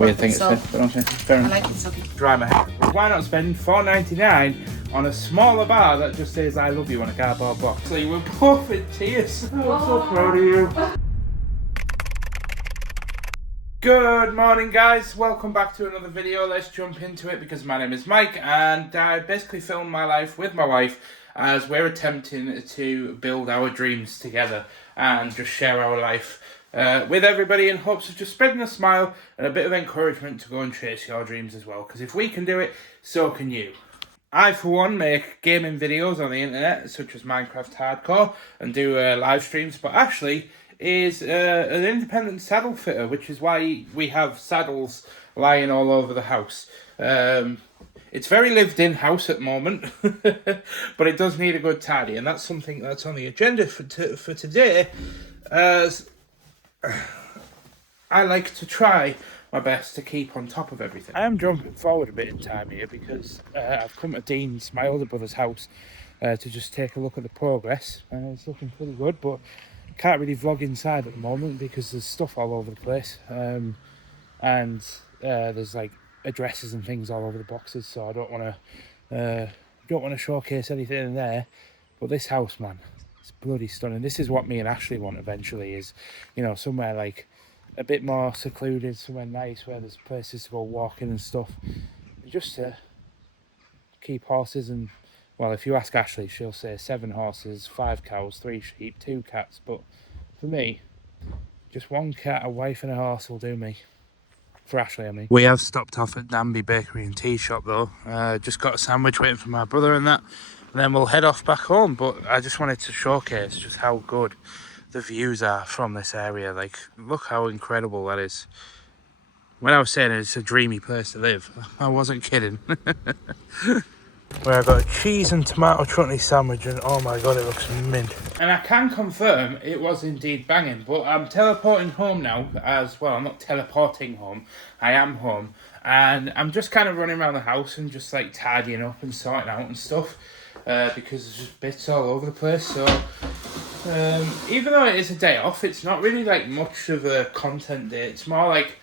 weird thing to say, but don't say. Fair enough. I like it soggy. Dry my hair. Why not spend $4.99 on a smaller bar that just says "I love you" on a cardboard box? So you were both in tears. Oh, I'm so proud of you. Good morning, guys. Welcome back to another video. Let's jump into it because my name is Mike and I basically film my life with my wife as we're attempting to build our dreams together and just share our life with everybody in hopes of just spreading a smile and a bit of encouragement to go and chase your dreams as well, because if we can do it, so can you. I, for one, make gaming videos on the internet, such as Minecraft Hardcore, and do live streams, but Ashleigh is an independent saddle fitter, which is why we have saddles lying all over the house. It's very lived-in house at the moment, but it does need a good tidy, and that's something that's on the agenda for today, as I like to try my best to keep on top of everything. I am jumping forward a bit in time here because I've come to Dean's, my older brother's house, to just take a look at the progress, and it's looking pretty good, but can't really vlog inside at the moment because there's stuff all over the place, and there's like addresses and things all over the boxes, so I don't want to showcase anything in there. But this house, man, it's bloody stunning. This is what me and Ashleigh want eventually, is, you know, somewhere like a bit more secluded, somewhere nice where there's places to go walking and stuff, just to keep horses. And well, if you ask Ashleigh, she'll say 7 horses, 5 cows, 3 sheep, 2 cats. But for me, just 1 cat, a wife and a horse will do me. For Ashleigh, I mean. We have stopped off at Danby Bakery and Tea Shop though. Just got a sandwich waiting for my brother and that. And then we'll head off back home. But I just wanted to showcase just how good the views are from this area. Like, look how incredible that is. When I was saying it's a dreamy place to live, I wasn't kidding. Where I got a cheese and tomato chutney sandwich, and oh my god, it looks mint. And I can confirm it was indeed banging, but I'm teleporting home now as well. I'm not teleporting home, I am home, and I'm just kind of running around the house and just like tidying up and sorting out and stuff, because there's just bits all over the place. So even though it is a day off, it's not really like much of a content day. It's more like,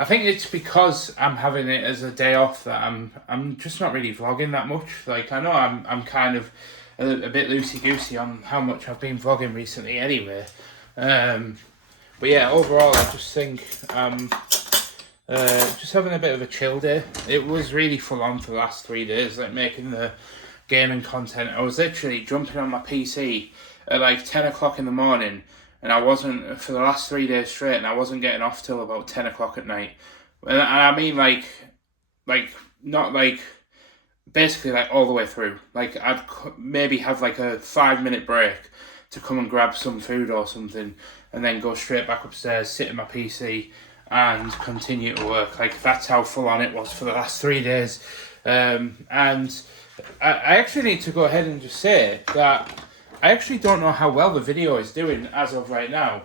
I think it's because I'm having it as a day off that I'm just not really vlogging that much. Like, I know I'm kind of a bit loosey-goosey on how much I've been vlogging recently anyway. But yeah, overall I just think just having a bit of a chill day. It was really full on for the last 3 days, like making the gaming content. I was literally jumping on my PC at like 10 o'clock in the morning, and I wasn't, for the last 3 days straight, and I wasn't getting off till about 10 o'clock at night. And I mean like, not like, basically like all the way through. Like, I'd maybe have like a 5-minute break to come and grab some food or something, and then go straight back upstairs, sit at my PC, and continue to work. Like, that's how full on it was for the last 3 days. And I actually need to go ahead and just say that I actually don't know how well the video is doing as of right now,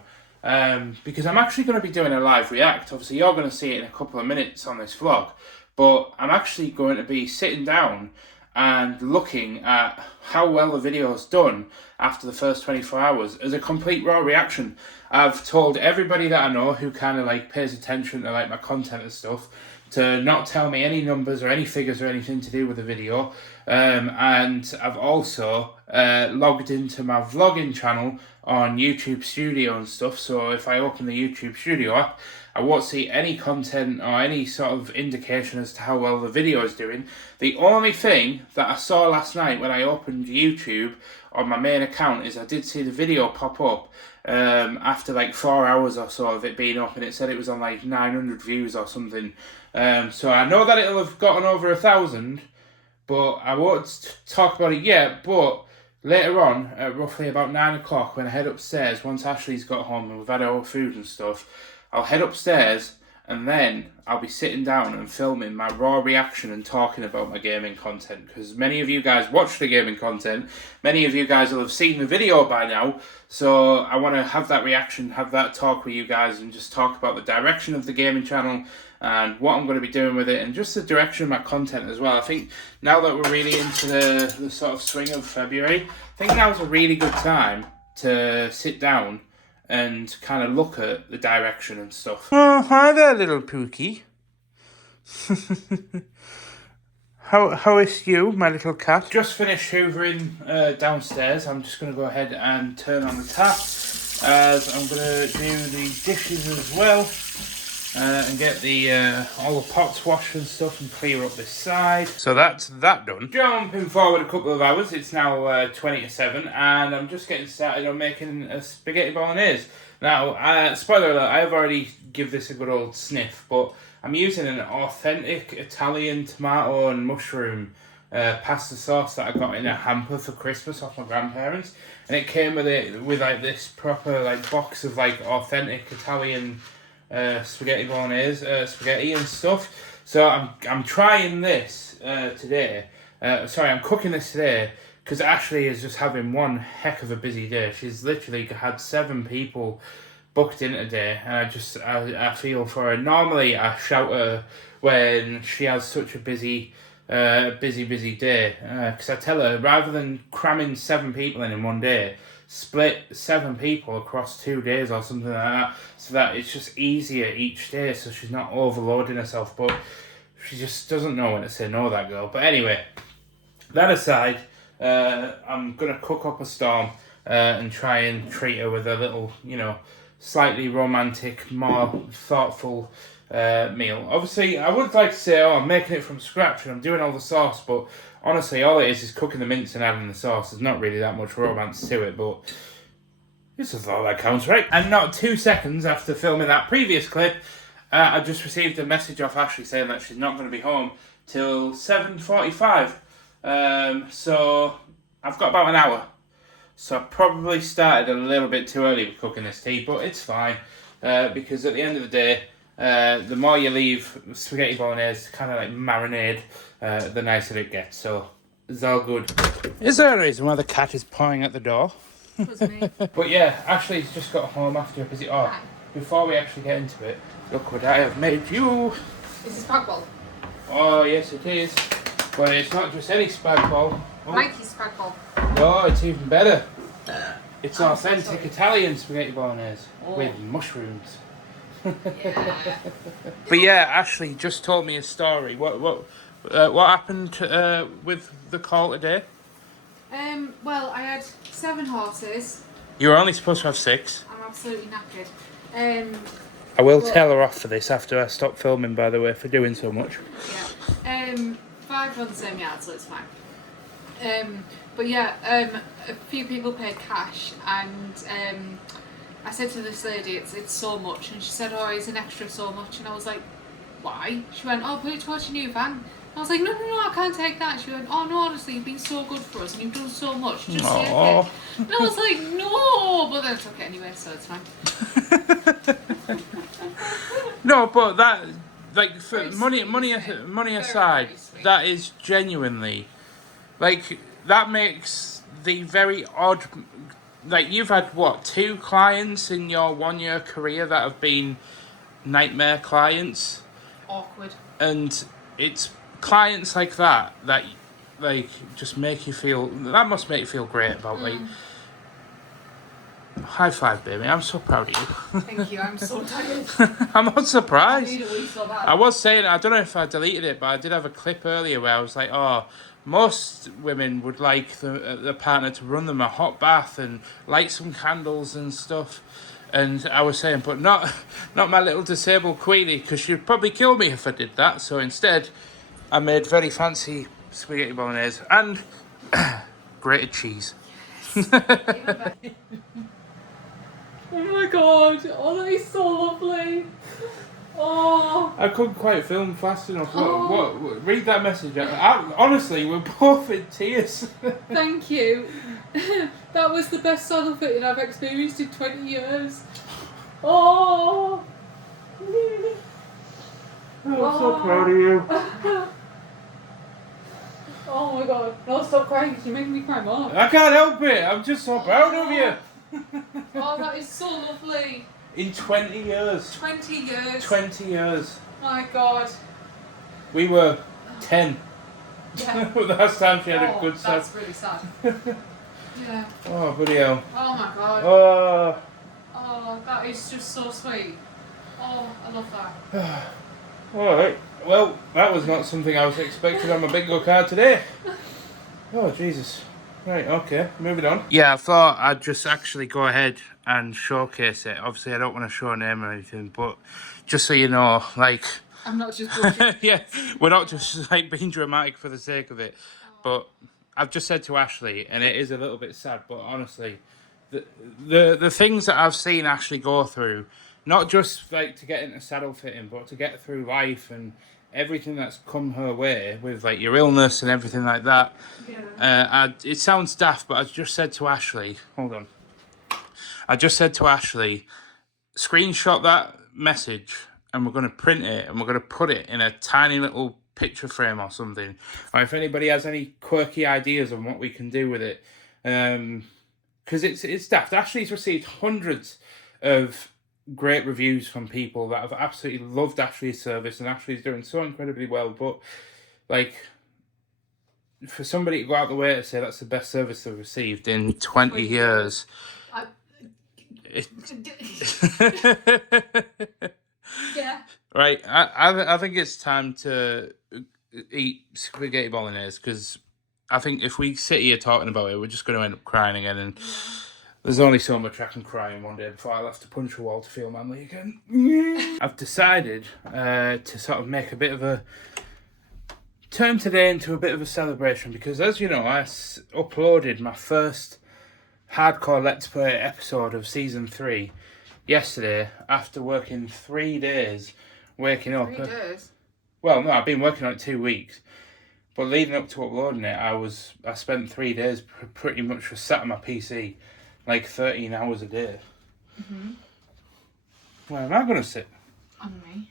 because I'm actually going to be doing a live react. Obviously, you're going to see it in a couple of minutes on this vlog, but I'm actually going to be sitting down and looking at how well the video has done after the first 24 hours as a complete raw reaction. I've told everybody that I know who kind of like pays attention to like my content and stuff to not tell me any numbers or any figures or anything to do with the video. And I've also logged into my vlogging channel on YouTube Studio and stuff. So if I open the YouTube Studio app, I won't see any content or any sort of indication as to how well the video is doing. The only thing that I saw last night when I opened YouTube on my main account is I did see the video pop up after like 4 hours or so of it being up, and it said it was on like 900 views or something. So I know that it'll have gotten over 1,000, but I won't talk about it yet. But later on, at roughly about 9 o'clock, when I head upstairs, once Ashleigh's got home and we've had our food and stuff, I'll head upstairs and then I'll be sitting down and filming my raw reaction and talking about my gaming content, because many of you guys watch the gaming content, many of you guys will have seen the video by now, so I want to have that reaction, have that talk with you guys, and just talk about the direction of the gaming channel and what I'm going to be doing with it, and just the direction of my content as well. I think now that we're really into the sort of swing of February, I think now's a really good time to sit down and kind of look at the direction and stuff. Oh, hi there, little Pookie. How is you, my little cat? Just finished hoovering downstairs. I'm just going to go ahead and turn on the tap, as I'm going to do the dishes as well, and get the all the pots washed and stuff, and clear up this side. So that's that done. Jumping forward a couple of hours, it's now 20 to 7, and I'm just getting started on making a spaghetti bolognese. Now, spoiler alert, I've already give this a good old sniff, but I'm using an authentic Italian tomato and mushroom pasta sauce that I got in a hamper for Christmas off my grandparents, and it came with like this proper like box of like authentic Italian spaghetti bolognese, spaghetti and stuff. So I'm trying this today. I'm cooking this today because Ashleigh is just having one heck of a busy day. She's literally had 7 people booked in today, and I feel for her. Normally I shout at her when she has such a busy day, because I tell her, rather than cramming 7 people in one day, split 7 people across 2 days or something like that, so that it's just easier each day, so she's not overloading herself. But she just doesn't know when to say no, that girl. But anyway, that aside, I'm gonna cook up a storm and try and treat her with a little, slightly romantic, more thoughtful meal. Obviously, I would like to say, I'm making it from scratch and I'm doing all the sauce, but honestly, all it is cooking the mince and adding the sauce. There's not really that much romance to it, but this is all that counts, right? And not 2 seconds after filming that previous clip, I just received a message off Ashleigh saying that she's not going to be home till 7:45. So I've got about an hour. So I probably started a little bit too early with cooking this tea, but it's fine, because at the end of the day, the more you leave spaghetti bolognese kind of like marinade, the nicer it gets. So it's all good. Is there a reason why the cat is pawing at the door? It was me. But yeah, Ashleigh's just got home after a busy. Before we actually get into it, look what I have made you. Is this spag bol? Oh yes, it is. But it's not just any spag bol. Mikey's spag bol. No, it's even better. It's authentic Italian spaghetti bolognese with mushrooms. Yeah. But yeah, Ashleigh just told me a story. What happened with the call today? Well, I had 7 horses. You were only supposed to have 6. I'm absolutely knackered. I will tell her off for this after I stop filming, by the way, for doing so much. Yeah. 5 run the same yard, so it's fine. But yeah, a few people paid cash, and I said to this lady, it's so much, and she said, oh, it's an extra so much, and I was like, why? She went, oh, put it towards your new van. I was like, no, I can't take that. She went, oh no, honestly, you've been so good for us and you've done so much. Just take it. And I was like, no, but then I took it anyway, so it's fine. No, but that, like, for money aside, that is genuinely, like, that makes the very odd. Like, you've had what, 2 clients in your 1-year career that have been nightmare clients? Awkward. And it's clients like that like just make you feel, that must make you feel great about like, high five, baby. I'm so proud of you. Thank you. I'm so tired. I'm not surprised. I need a wee so bad. I was saying, I don't know if I deleted it, but I did have a clip earlier where I was like, oh, most women would like the partner to run them a hot bath and light some candles and stuff. And I was saying, but not my little disabled Queenie, because she'd probably kill me if I did that. So instead, I made very fancy spaghetti bolognese and grated cheese. Oh my god, oh that is so lovely. Oh. I couldn't quite film fast enough. What read that message. Honestly, we're both in tears. Thank you. That was the best saddle fitting I've experienced in 20 years. Oh. I'm so proud of you. Oh my god. No, stop crying because you're making me cry more. I can't help it. I'm just so proud of you. Oh, that is so lovely. In 20 years. 20 years. 20 years. My god. We were 10. Yeah. Last time she had a good set. That's really sad. Yeah. Oh, bloody hell. Oh my god. Oh. Oh, that is just so sweet. Oh, I love that. Alright. Well, that was not something I was expecting on my bingo card today. Oh, Jesus. Right, okay, moving on. Yeah, I thought I'd just actually go ahead and showcase it. Obviously, I don't want to show a name or anything, but just so you know, like... I'm not just bullshitting. Yeah, we're not just like being dramatic for the sake of it. But I've just said to Ashleigh, and it is a little bit sad, but honestly, the things that I've seen Ashleigh go through, not just like to get into saddle fitting, but to get through life and everything that's come her way with like your illness and everything like that. Yeah. It sounds daft, but I just said to Ashleigh, hold on. I just said to Ashleigh, screenshot that message and we're going to print it and we're going to put it in a tiny little picture frame or something. Or if anybody has any quirky ideas on what we can do with it. Because it's daft. Ashleigh's received hundreds of great reviews from people that have absolutely loved Ashleigh's service, and Ashleigh's doing so incredibly well. But like, for somebody to go out the way to say that's the best service they've received in 20 years. Yeah. Right, I think it's time to eat spaghetti bolognese, because I think if we sit here talking about it, we're just going to end up crying again, and there's only so much I can cry in one day before I'll have to punch a wall to feel manly again. I've decided to sort of make a bit of a... turn today into a bit of a celebration, because as you know, I uploaded my first hardcore Let's Play episode of Season 3 yesterday after working 3 days waking up. 3 days? Well, no, I've been working on it 2 weeks. But leading up to uploading it, I spent 3 days pretty much just sat on my PC, like 13 hours a day. Mm-hmm. Where am I going to sit? On me.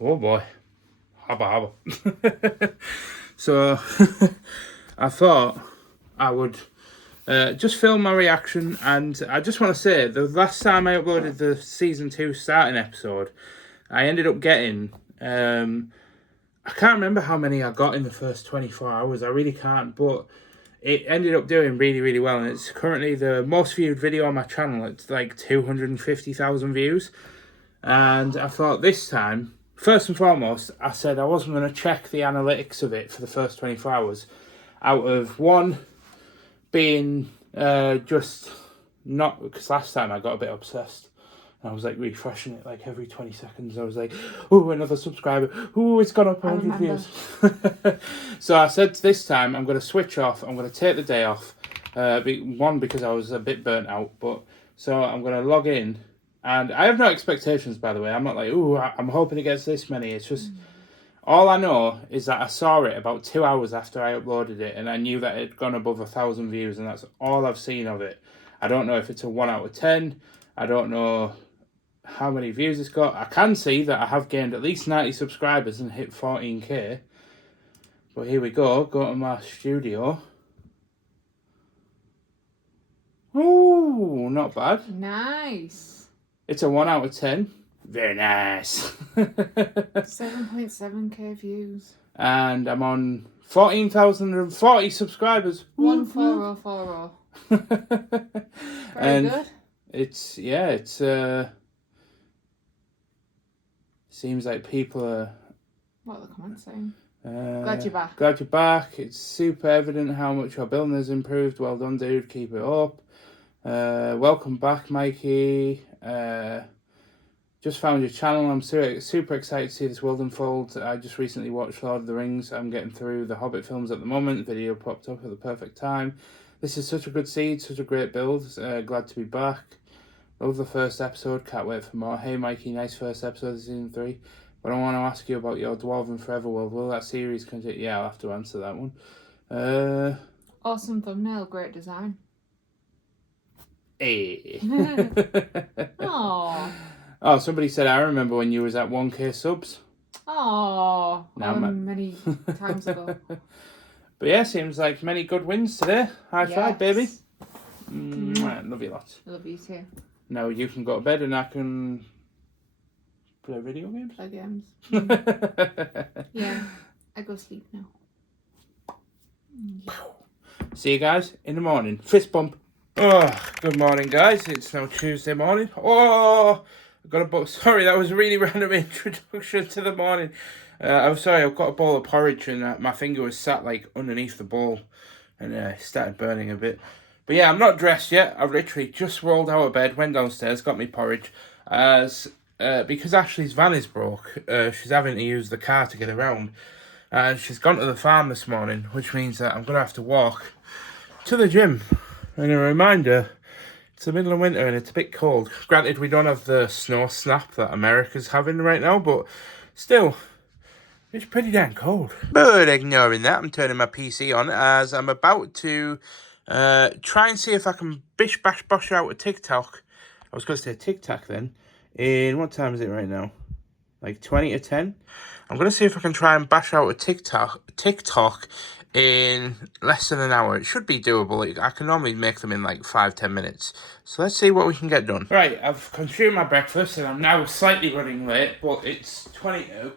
Oh boy. Habba habba. So, I thought I would just film my reaction, and I just want to say, the last time I uploaded the Season 2 starting episode, I ended up getting... I can't remember how many I got in the first 24 hours. I really can't, but it ended up doing really, really well. And it's currently the most viewed video on my channel. It's like 250,000 views. And I thought this time, first and foremost, I said I wasn't going to check the analytics of it for the first 24 hours. Out of one being just not, because last time I got a bit obsessed. I was like refreshing it like every 20 seconds. I was like, oh, another subscriber. Oh, it's gone up 100 views. So I said this time I'm going to switch off. I'm going to take the day off. One, because I was a bit burnt out. But so I'm going to log in. And I have no expectations, by the way. I'm not like, oh, I'm hoping it gets this many. It's just, all I know is that I saw it about 2 hours after I uploaded it. And I knew that it had gone above 1,000 views. And that's all I've seen of it. I don't know if it's a 1 out of 10. I don't know how many views it's got. I can see that I have gained at least 90 subscribers and hit 14k. But here we go. Go to my studio. Ooh, not bad. Nice. It's a 1 out of 10. Very nice. 7.7k views. And I'm on 14,040 subscribers. 14040. Very good. It's seems like people are... What are the comments saying? Glad you're back. Glad you're back. It's super evident how much our building has improved. Well done, dude. Keep it up. Welcome back, Mikey. Just found your channel. I'm super excited to see this world unfold. I just recently watched Lord of the Rings. I'm getting through the Hobbit films at the moment. The video popped up at the perfect time. This is such a good seed, such a great build. Glad to be back. Love the first episode, can't wait for more. Hey Mikey, nice first episode of Season 3. But I want to ask you about your Dwarven Forever world. Will that series continue? Yeah, I'll have to answer that one. Awesome thumbnail, great design. Hey. Aww. Oh, somebody said, I remember when you was at 1k subs. Aww. Now, many times ago. But yeah, seems like many good wins today. High five, baby. Love you lots. Love you too. Now you can go to bed and I can play video games. Play games. Yeah, I go sleep now. See you guys in the morning. Fist bump. Oh, good morning, guys. It's now Tuesday morning. Oh, I've got a bowl. Sorry, that was a really random introduction to the morning. I'm sorry, I've got a bowl of porridge and my finger was sat like underneath the bowl and it started burning a bit. But yeah, I'm not dressed yet. I've literally just rolled out of bed, went downstairs, got me porridge. Because Ashleigh's van is broke, she's having to use the car to get around. And she's gone to the farm this morning, which means that I'm going to have to walk to the gym. And a reminder, it's the middle of winter and it's a bit cold. Granted, we don't have the snow snap that America's having right now, but still, it's pretty damn cold. But ignoring that, I'm turning my PC on as I'm about to try and see if I can bish bash bosh out a TikTok. I was going to say TikTok then. In, what time is it right now? Like 20 to 10. I'm going to see if I can try and bash out a TikTok in less than an hour. It should be doable. I can normally make them in like 5-10 minutes. So let's see what we can get done. Right, I've consumed my breakfast and I'm now slightly running late, but it's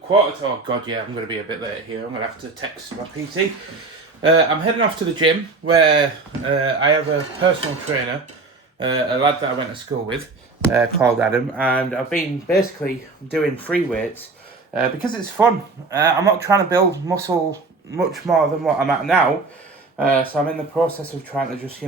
quarter to, oh god, yeah, I'm going to be a bit late here. I'm going to have to text my PT. I'm heading off to the gym where I have a personal trainer, a lad that I went to school with, called Adam, and I've been basically doing free weights because it's fun. I'm not trying to build muscle much more than what I'm at now, so I'm in the process of trying to just,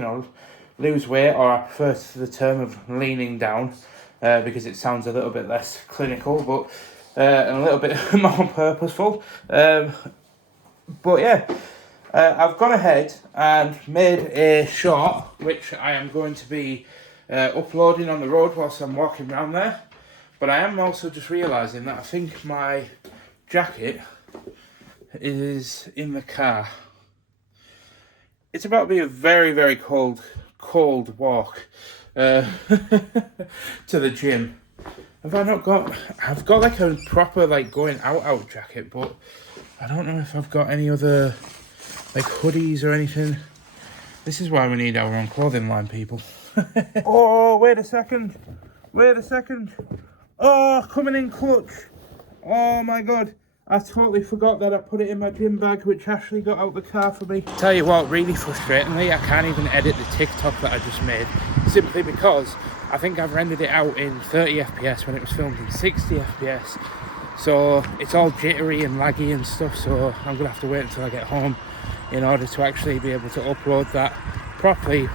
lose weight, or I prefer the term of leaning down because it sounds a little bit less clinical, but and a little bit more purposeful. But yeah, I've gone ahead and made a short, which I am going to be uploading on the road whilst I'm walking around there. But I am also just realising that I think my jacket is in the car. It's about to be a very, very cold walk to the gym. I've got like a proper like going out jacket, but I don't know if I've got any other like hoodies or anything. This is why we need our own clothing line, people. Oh, wait a second. Oh, coming in clutch. Oh my god. I totally forgot that I put it in my gym bag, which Ashleigh got out the car for me. Tell you what, really frustratingly, I can't even edit the TikTok that I just made, simply because I think I've rendered it out in 30 FPS when it was filmed in 60 FPS. So it's all jittery and laggy and stuff, so I'm going to have to wait until I get home in order to actually be able to upload that properly,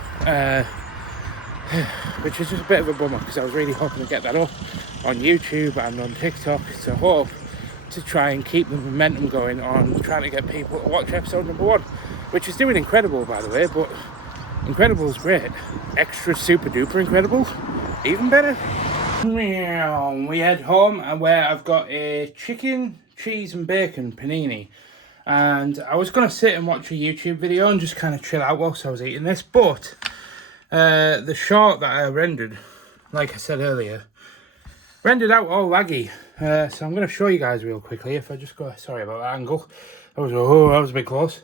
which is just a bit of a bummer because I was really hoping to get that up on YouTube and on TikTok to try and keep the momentum going on trying to get people to watch episode number 1, which is doing incredible, by the way. But incredible is great, extra super duper incredible, even better. We head home where I've got a chicken, cheese and bacon panini, and I was going to sit and watch a YouTube video and just kind of chill out whilst I was eating this, but the short that I rendered, like I said earlier, rendered out all laggy. So I'm going to show you guys real quickly. If I just go, sorry about that angle, that was a bit close.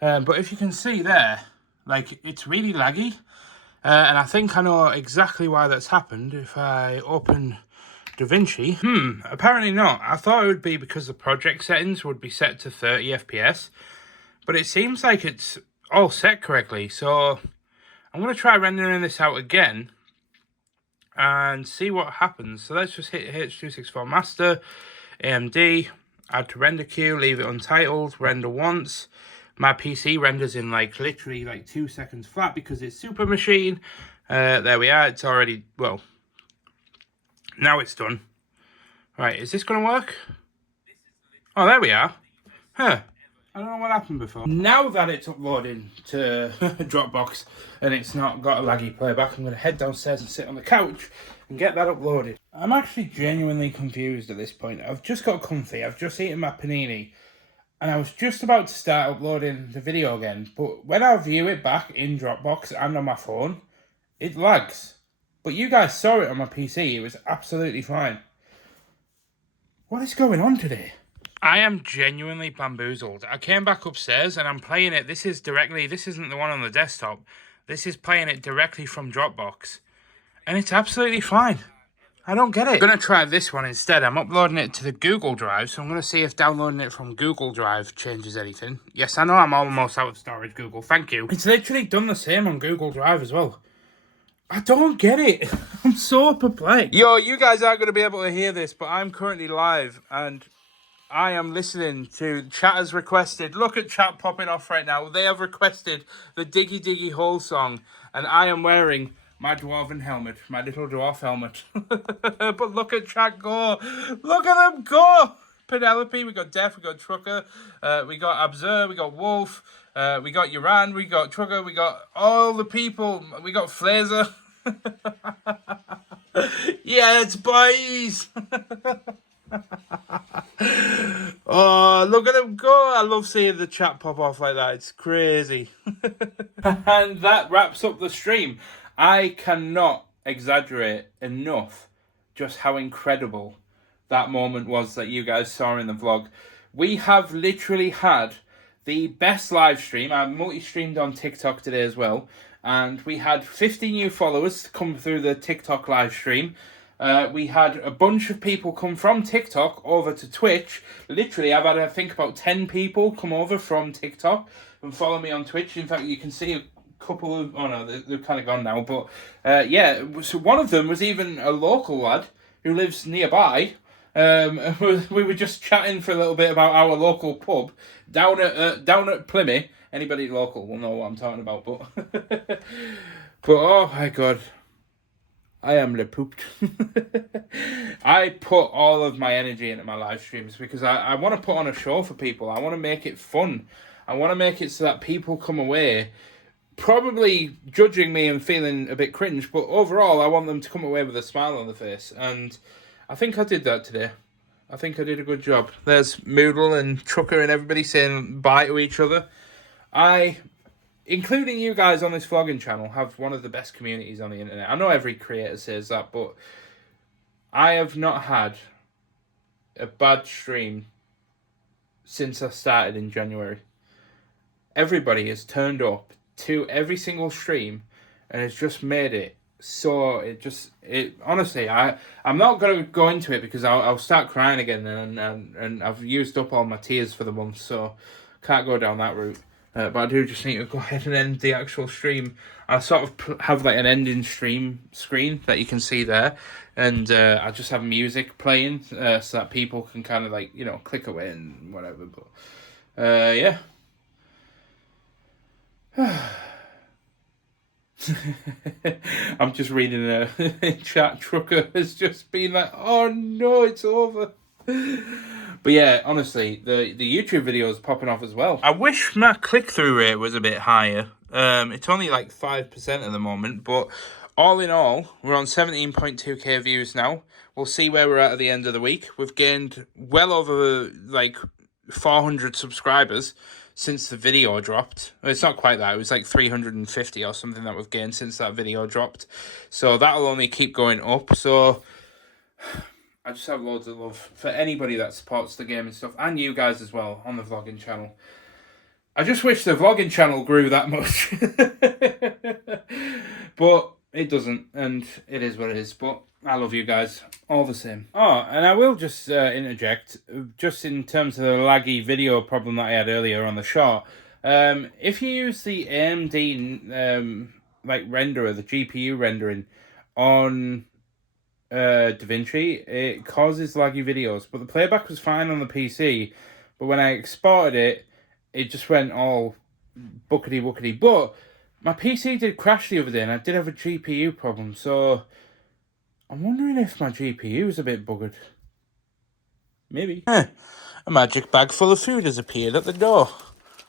But if you can see there, like it's really laggy, and I think I know exactly why that's happened. If I open DaVinci, apparently not. I thought it would be because the project settings would be set to 30 FPS, but it seems like it's all set correctly. So I'm going to try rendering this out again and see what happens. So let's just hit H264 master, AMD, add to render queue, leave it untitled, render once. My PC renders in like literally like 2 seconds flat because it's super machine. There we are, it's already, well, now it's done. Right, is this going to work? Oh, there we are. Huh. I don't know what happened before. Now that it's uploading to Dropbox and it's not got a laggy playback, I'm going to head downstairs and sit on the couch and get that uploaded. I'm actually genuinely confused at this point. I've just got comfy, I've just eaten my panini, and I was just about to start uploading the video again, but when I view it back in Dropbox and on my phone, it lags. But you guys saw it on my PC, it was absolutely fine. What is going on today? I am genuinely bamboozled. I came back upstairs and I'm playing it. This isn't the one on the desktop. This is playing it directly from Dropbox. And it's absolutely fine. I don't get it. I'm going to try this one instead. I'm uploading it to the Google Drive, so I'm going to see if downloading it from Google Drive changes anything. Yes, I know I'm almost out of storage, Google. Thank you. It's literally done the same on Google Drive as well. I don't get it. I'm so perplexed. Yo, you guys aren't going to be able to hear this, but I'm currently live and I am listening to chat has requested. Look at chat popping off right now. They have requested the Diggy Diggy Hole song, and I am wearing my dwarven helmet, my little dwarf helmet. But look at chat go. Look at them go. Penelope, we got Def, we got Trucker, we got Absur, we got Wolf, we got Uran, we got Trucker, we got all the people, we got Flazer. Yes, boys. Oh, look at him go. I love seeing the chat pop off like that. It's crazy. And that wraps up the stream. I cannot exaggerate enough just how incredible that moment was that you guys saw in the vlog. We have literally had the best live stream. I multi-streamed on TikTok today as well. And we had 50 new followers come through the TikTok live stream. We had a bunch of people come from TikTok over to Twitch. Literally, I've had, I think, about 10 people come over from TikTok and follow me on Twitch. In fact, you can see a couple of... Oh, no, they've kind of gone now. But, yeah, so one of them was even a local lad who lives nearby. We were just chatting for a little bit about our local pub down at Plymouth. Anybody local will know what I'm talking about. But, but oh, my God. I am le pooped. I put all of my energy into my live streams because I want to put on a show for people. I want to make it fun. I want to make it so that people come away probably judging me and feeling a bit cringe, but overall I want them to come away with a smile on their face. And I think I did that today. I think I did a good job. There's Moodle and Trucker and everybody saying bye to each other. Including you guys on this vlogging channel, have one of the best communities on the internet. I know every creator says that, but I have not had a bad stream since I started in January. Everybody has turned up to every single stream and has just made it so honestly, I'm not going to go into it because I'll start crying again and I've used up all my tears for the month, so can't go down that route. But I do just need to go ahead and end the actual stream. I sort of have like an ending stream screen that you can see there. And I just have music playing so that people can kind of like, click away and whatever. But yeah. I'm just reading a chat. Trucker has just been like, oh no, it's over. But yeah, honestly, the YouTube video is popping off as well. I wish my click-through rate was a bit higher. It's only like 5% at the moment, but all in all, we're on 17.2k views now. We'll see where we're at the end of the week. We've gained well over like 400 subscribers since the video dropped. It's not quite that. It was like 350 or something that we've gained since that video dropped. So that'll only keep going up. So I just have loads of love for anybody that supports the game and stuff, and you guys as well on the vlogging channel. I just wish the vlogging channel grew that much. But it doesn't, and it is what it is. But I love you guys all the same. Oh, and I will just interject, just in terms of the laggy video problem that I had earlier on the short. If you use the AMD like renderer, the GPU rendering on DaVinci, it causes laggy videos, but the playback was fine on the PC. But when I exported it, it just went all buckety wuckety. But my PC did crash the other day, and I did have a GPU problem, so I'm wondering if my GPU is a bit buggered. Maybe. A magic bag full of food has appeared at the door.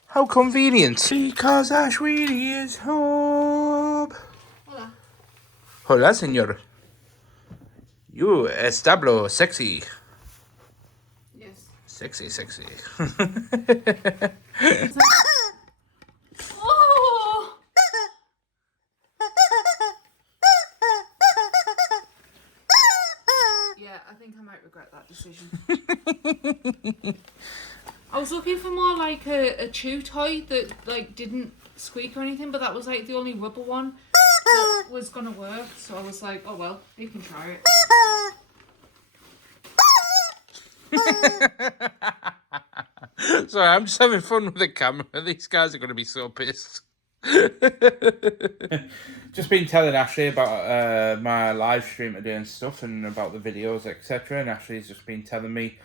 How convenient. Because Ashleigh is home. Hola. Hola, señor. You establo sexy. Yes. Sexy. Oh! Yeah, I think I might regret that decision. I was looking for more like a chew toy that like didn't squeak or anything, but that was like the only rubber one that was gonna work. So I was like, oh well, you can try it. Sorry, I'm just having fun with the camera. These guys are going to be so pissed. Just been telling Ashleigh about my live stream today and stuff, and about the videos, etc. And Ashleigh's just been telling me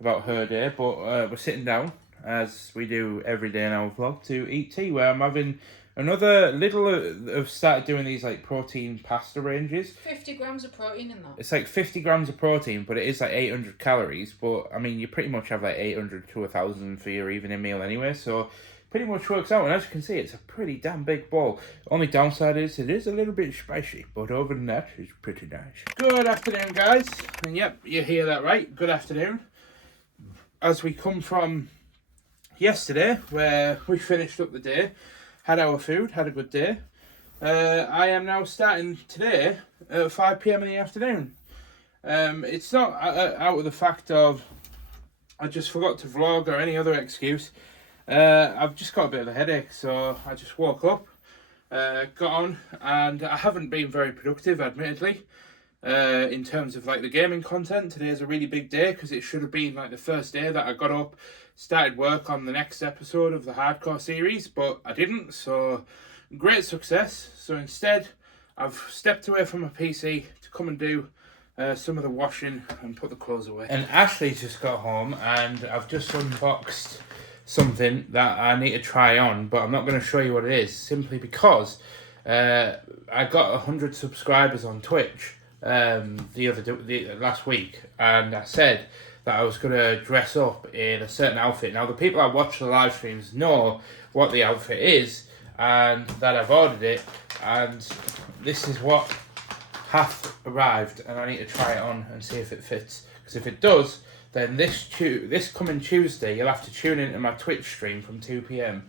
about her day. But we're sitting down, as we do every day in our vlog, to eat tea, where I'm having another little... I've started doing these like protein pasta ranges. 50 grams of protein in that. It's like 50 grams of protein, but it is like 800 calories. But I mean, you pretty much have like 800 to 1,000 for your evening meal anyway, so pretty much works out. And as you can see, it's a pretty damn big bowl. Only downside is it is a little bit spicy, but other than that, it's pretty nice. Good afternoon, guys. And yep, you hear that right. Good afternoon. As we come from yesterday, where we finished up the day, had our food, had a good day. I am now starting today at 5 p.m. in the afternoon. It's not out of the fact of I just forgot to vlog or any other excuse. I've just got a bit of a headache, so I just woke up, got on, and I haven't been very productive, admittedly, in terms of like the gaming content. Today's a really big day because it should have been like the first day that I got up, started work on the next episode of the Hardcore series, but I didn't, so great success. So instead, I've stepped away from my PC to come and do some of the washing and put the clothes away. And Ashleigh's just got home, and I've just unboxed something that I need to try on, but I'm not going to show you what it is, simply because I got 100 subscribers on Twitch the last week, and I said that I was going to dress up in a certain outfit. Now, the people that watch the live streams know what the outfit is, and that I've ordered it, and this is what hath arrived, and I need to try it on and see if it fits, because if it does, then this coming Tuesday, you'll have to tune into my Twitch stream from 2 p.m.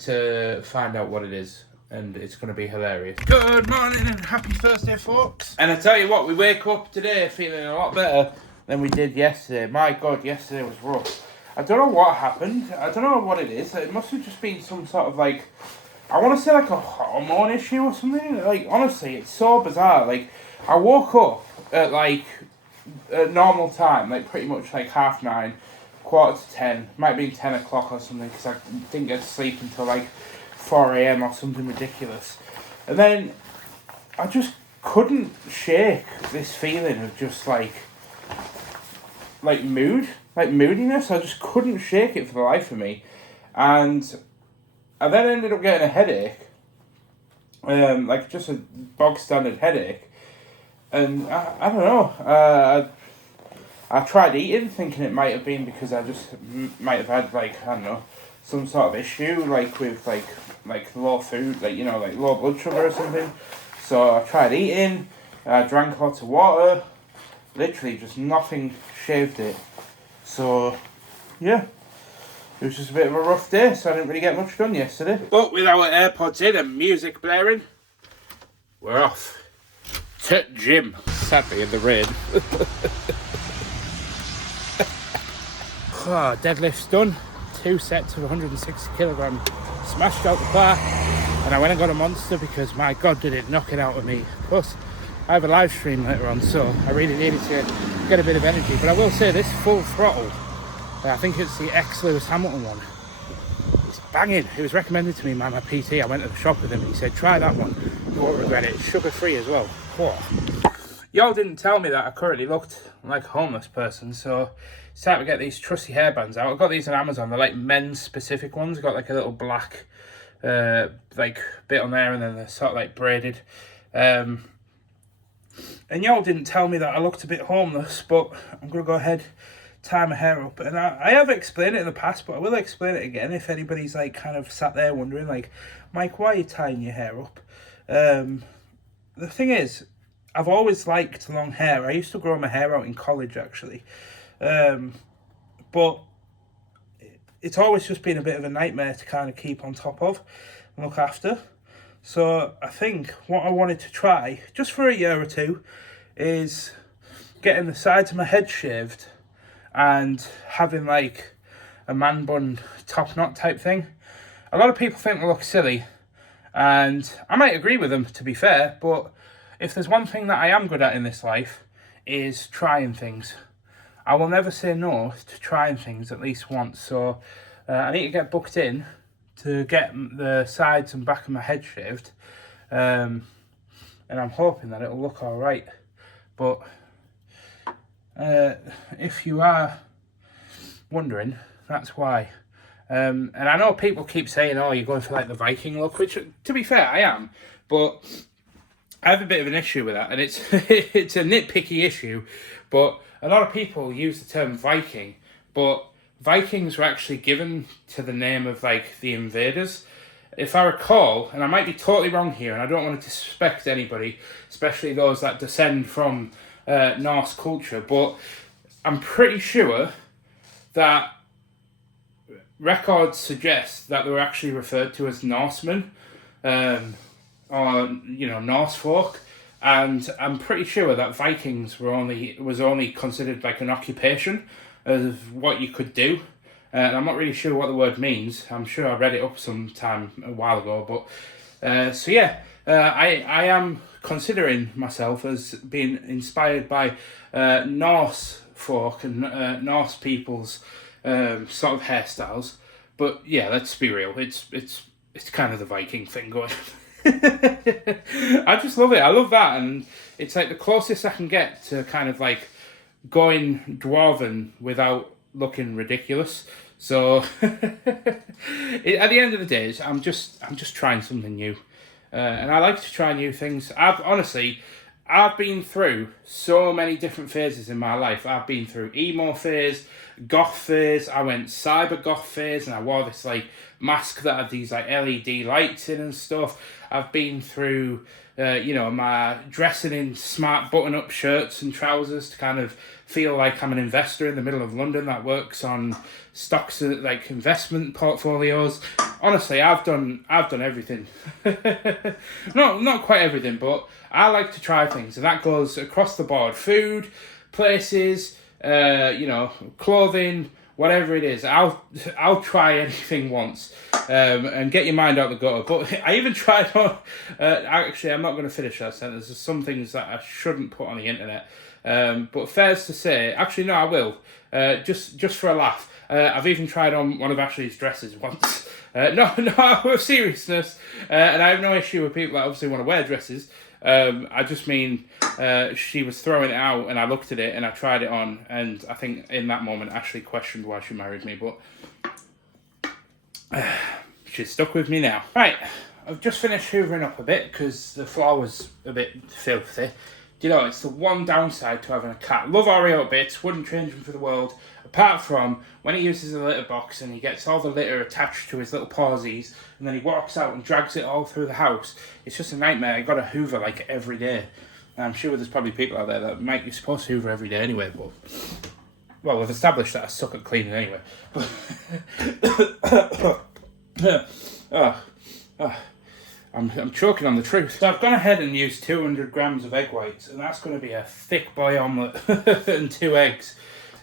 to find out what it is. And it's going to be hilarious. Good morning and happy Thursday, folks. And I tell you what, we wake up today feeling a lot better than we did yesterday. My God, yesterday was rough. I don't know what happened. I don't know what it is. It must have just been some sort of like... I want to say like a hormone issue or something. Like, honestly, it's so bizarre. Like, I woke up at like... at normal time, like pretty much like 9:30, 9:45, might have been 10 o'clock or something, because I didn't get to sleep until like 4 a.m. or something ridiculous. And then I just couldn't shake this feeling of just like moodiness. I just couldn't shake it for the life of me. And I then ended up getting a headache, like just a bog standard headache. And I don't know, I tried eating thinking it might have been because I just might have had like, I don't know, some sort of issue like with like low food, like, you know, like low blood sugar or something. So I tried eating, I drank lots of water, literally just nothing shaved it. So yeah, it was just a bit of a rough day, so I didn't really get much done yesterday. But with our AirPods in and music blaring, we're off to gym, sadly in the rain. Deadlift's done. 2 sets of 160 kilogram, smashed out the bar, and I went and got a monster because my God, did it knock it out of me. Plus, I have a live stream later on, so I really needed to get a bit of energy. But I will say this full throttle, I think it's the ex-Lewis Hamilton one. It's banging. It was recommended to me by my PT. I went to the shop with him. He said, try that one. You won't regret it. It's sugar-free as well. Whoa. Y'all didn't tell me that I currently looked like a homeless person, so it's time to get these trusty hairbands out. I got these on Amazon. They're like men's specific ones. Got like a little black like bit on there, and then they're sort of like braided. And y'all didn't tell me that I looked a bit homeless, but I'm going to go ahead, tie my hair up. And I have explained it in the past, but I will explain it again if anybody's like kind of sat there wondering, like, Mike, why are you tying your hair up? The thing is, I've always liked long hair. I used to grow my hair out in college, actually. But it's always just been a bit of a nightmare to kind of keep on top of and look after. So I think what I wanted to try, just for a year or two, is getting the sides of my head shaved and having like a man bun top knot type thing. A lot of people think I look silly, and I might agree with them, to be fair, but if there's one thing that I am good at in this life, is trying things. I will never say no to trying things at least once. So I need to get booked in to get the sides and back of my head shaved, and I'm hoping that it'll look all right. But if you are wondering, that's why. And I know people keep saying, "Oh, you're going for like the Viking look," which, to be fair, I am. But I have a bit of an issue with that, and it's it's a nitpicky issue. But a lot of people use the term Viking, but Vikings were actually given to the name of like the invaders. If I recall, and I might be totally wrong here, and I don't want to disrespect anybody, especially those that descend from Norse culture, but I'm pretty sure that records suggest that they were actually referred to as Norsemen, or Norse folk, and I'm pretty sure that Vikings was only considered like an occupation of what you could do. And I'm not really sure what the word means. I'm sure I read it up sometime a while ago. But I am considering myself as being inspired by Norse folk and Norse people's sort of hairstyles. But yeah, let's be real. It's kind of the Viking thing going. I just love it. I love that, and it's like the closest I can get to kind of like going dwarven without looking ridiculous. So at the end of the day, I'm just trying something new, and I like to try new things. I've been through so many different phases in my life. I've been through emo phase, goth phase. I went cyber goth phase, and I wore this like mask that had these like LED lights in and stuff. I've been through my dressing in smart button-up shirts and trousers to kind of feel like I'm an investor in the middle of London that works on stocks, like investment portfolios. Honestly, I've done everything. Not quite everything, but I like to try things, and that goes across the board: food, places, clothing, whatever it is. I'll try anything once, and get your mind out the gutter. But I even tried on. Actually, I'm not going to finish that sentence. There's some things that I shouldn't put on the internet. But fair's to say, actually no, I will. Just for a laugh. I've even tried on one of Ashleigh's dresses once. No, with seriousness. And I have no issue with people that obviously want to wear dresses. I just mean she was throwing it out, and I looked at it and I tried it on, and I think in that moment Ashleigh questioned why she married me, but she's stuck with me now. Right, I've just finished hoovering up a bit because the floor was a bit filthy. Do you know, it's the one downside to having a cat. Love Oreo bits, wouldn't change him for the world, apart from when he uses a litter box and he gets all the litter attached to his little pawsies, and then he walks out and drags it all through the house. It's just a nightmare. I got to hoover like every day. And I'm sure there's probably people out there that might be supposed to hoover every day anyway, but well, we've established that I suck at cleaning anyway. I'm choking on the truth. So I've gone ahead and used 200 grams of egg whites, and that's going to be a thick boy omelette and 2 eggs.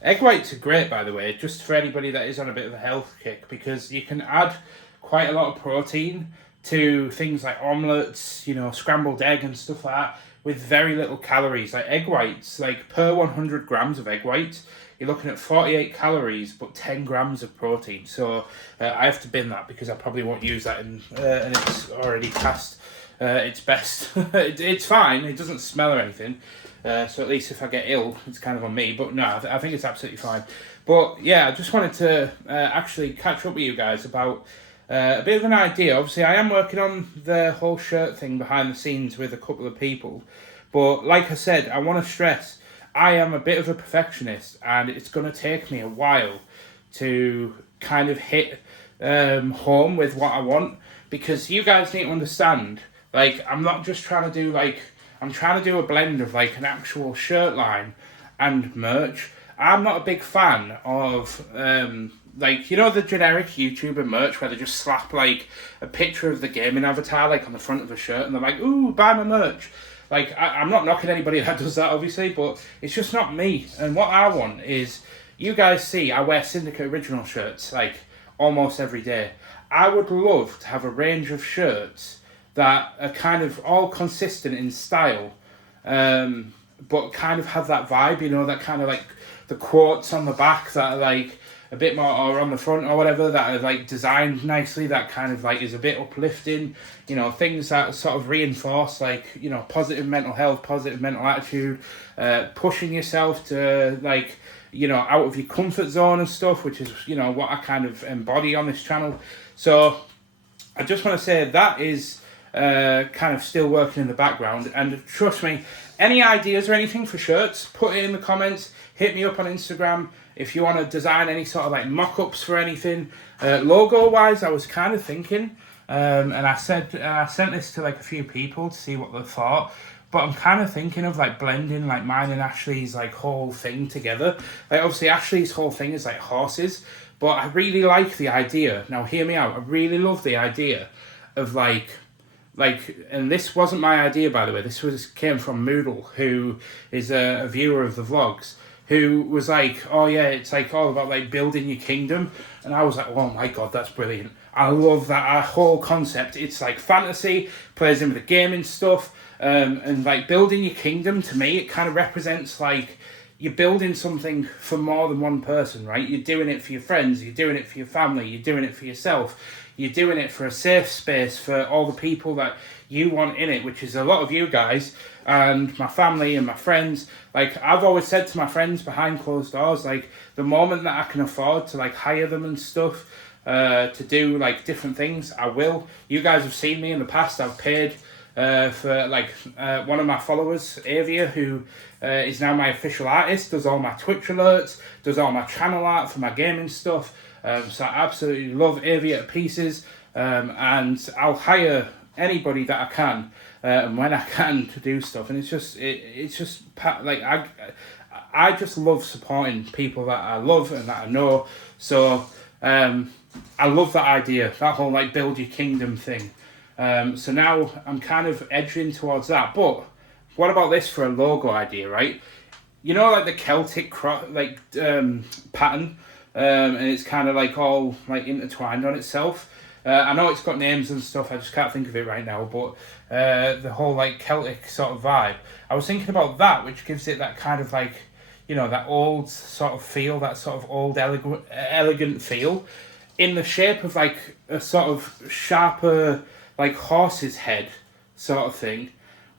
Egg whites are great, by the way, just for anybody that is on a bit of a health kick, because you can add quite a lot of protein to things like omelettes, scrambled egg and stuff like that, with very little calories. Like egg whites, like per 100 grams of egg whites, you're looking at 48 calories, but 10 grams of protein. So I have to bin that because I probably won't use that, and it's already past its best. It's fine, it doesn't smell or anything. So at least if I get ill, it's kind of on me. But no, I think it's absolutely fine. But yeah, I just wanted to actually catch up with you guys about a bit of an idea. Obviously, I am working on the whole shirt thing behind the scenes with a couple of people. But like I said, I want to stress, I am a bit of a perfectionist, and it's going to take me a while to kind of hit home with what I want, because you guys need to understand, like, I'm not just trying to do, like, I'm trying to do a blend of, like, an actual shirt line and merch. I'm not a big fan of, the generic YouTuber merch where they just slap, like, a picture of the gaming avatar, like, on the front of a shirt, and they're like, ooh, buy my merch. Like, I'm not knocking anybody that does that, obviously, but it's just not me. And what I want is, you guys see, I wear Syndicate Original shirts, like, almost every day. I would love to have a range of shirts that are kind of all consistent in style, but kind of have that vibe, that kind of, like, the quotes on the back that are, like, a bit more, or on the front or whatever, that are like designed nicely, that kind of like is a bit uplifting, you know, things that sort of reinforce like, you know, positive mental health, positive mental attitude, pushing yourself to like, you know, out of your comfort zone and stuff, which is, you know, what I kind of embody on this channel. So I just want to say that is kind of still working in the background, and trust me, any ideas or anything for shirts, put it in the comments, hit me up on Instagram if you want to design any sort of like mock-ups for anything. Logo wise, I was kind of thinking, and I sent this to like a few people to see what they thought, but I'm kind of thinking of like blending like mine and Ashleigh's like whole thing together. Like obviously Ashleigh's whole thing is like horses, but I really like the idea. Now hear me out. I really love the idea of like, and this wasn't my idea, by the way. This came from Moodle, who is a viewer of the vlogs, who was like, oh yeah, it's like all about like building your kingdom. And I was like, oh my God, that's brilliant. I love that whole concept. It's like fantasy, plays in with the gaming stuff, and like building your kingdom, to me, it kind of represents like you're building something for more than one person, right? You're doing it for your friends, you're doing it for your family, you're doing it for yourself. You're doing it for a safe space for all the people that you want in it, which is a lot of you guys and my family and my friends. Like I've always said to my friends behind closed doors, like the moment that I can afford to like hire them and stuff to do like different things, I will. You guys have seen me in the past. I've paid for like one of my followers, Avia, who is now my official artist, does all my Twitch alerts, does all my channel art for my gaming stuff. So I absolutely love Avia to pieces, and I'll hire anybody that I can, and when I can, to do stuff. And it's just like I just love supporting people that I love and that I know. So I love that idea, that whole like build your kingdom thing. So now I'm kind of edging towards that. But what about this for a logo idea, right? You know, like the Celtic pattern. And it's kind of like all like intertwined on itself. I know it's got names and stuff, I just can't think of it right now, but the whole like Celtic sort of vibe. I was thinking about that, which gives it that kind of like, you know, that old sort of feel, that sort of old elegant feel, in the shape of like a sort of sharper like horse's head sort of thing,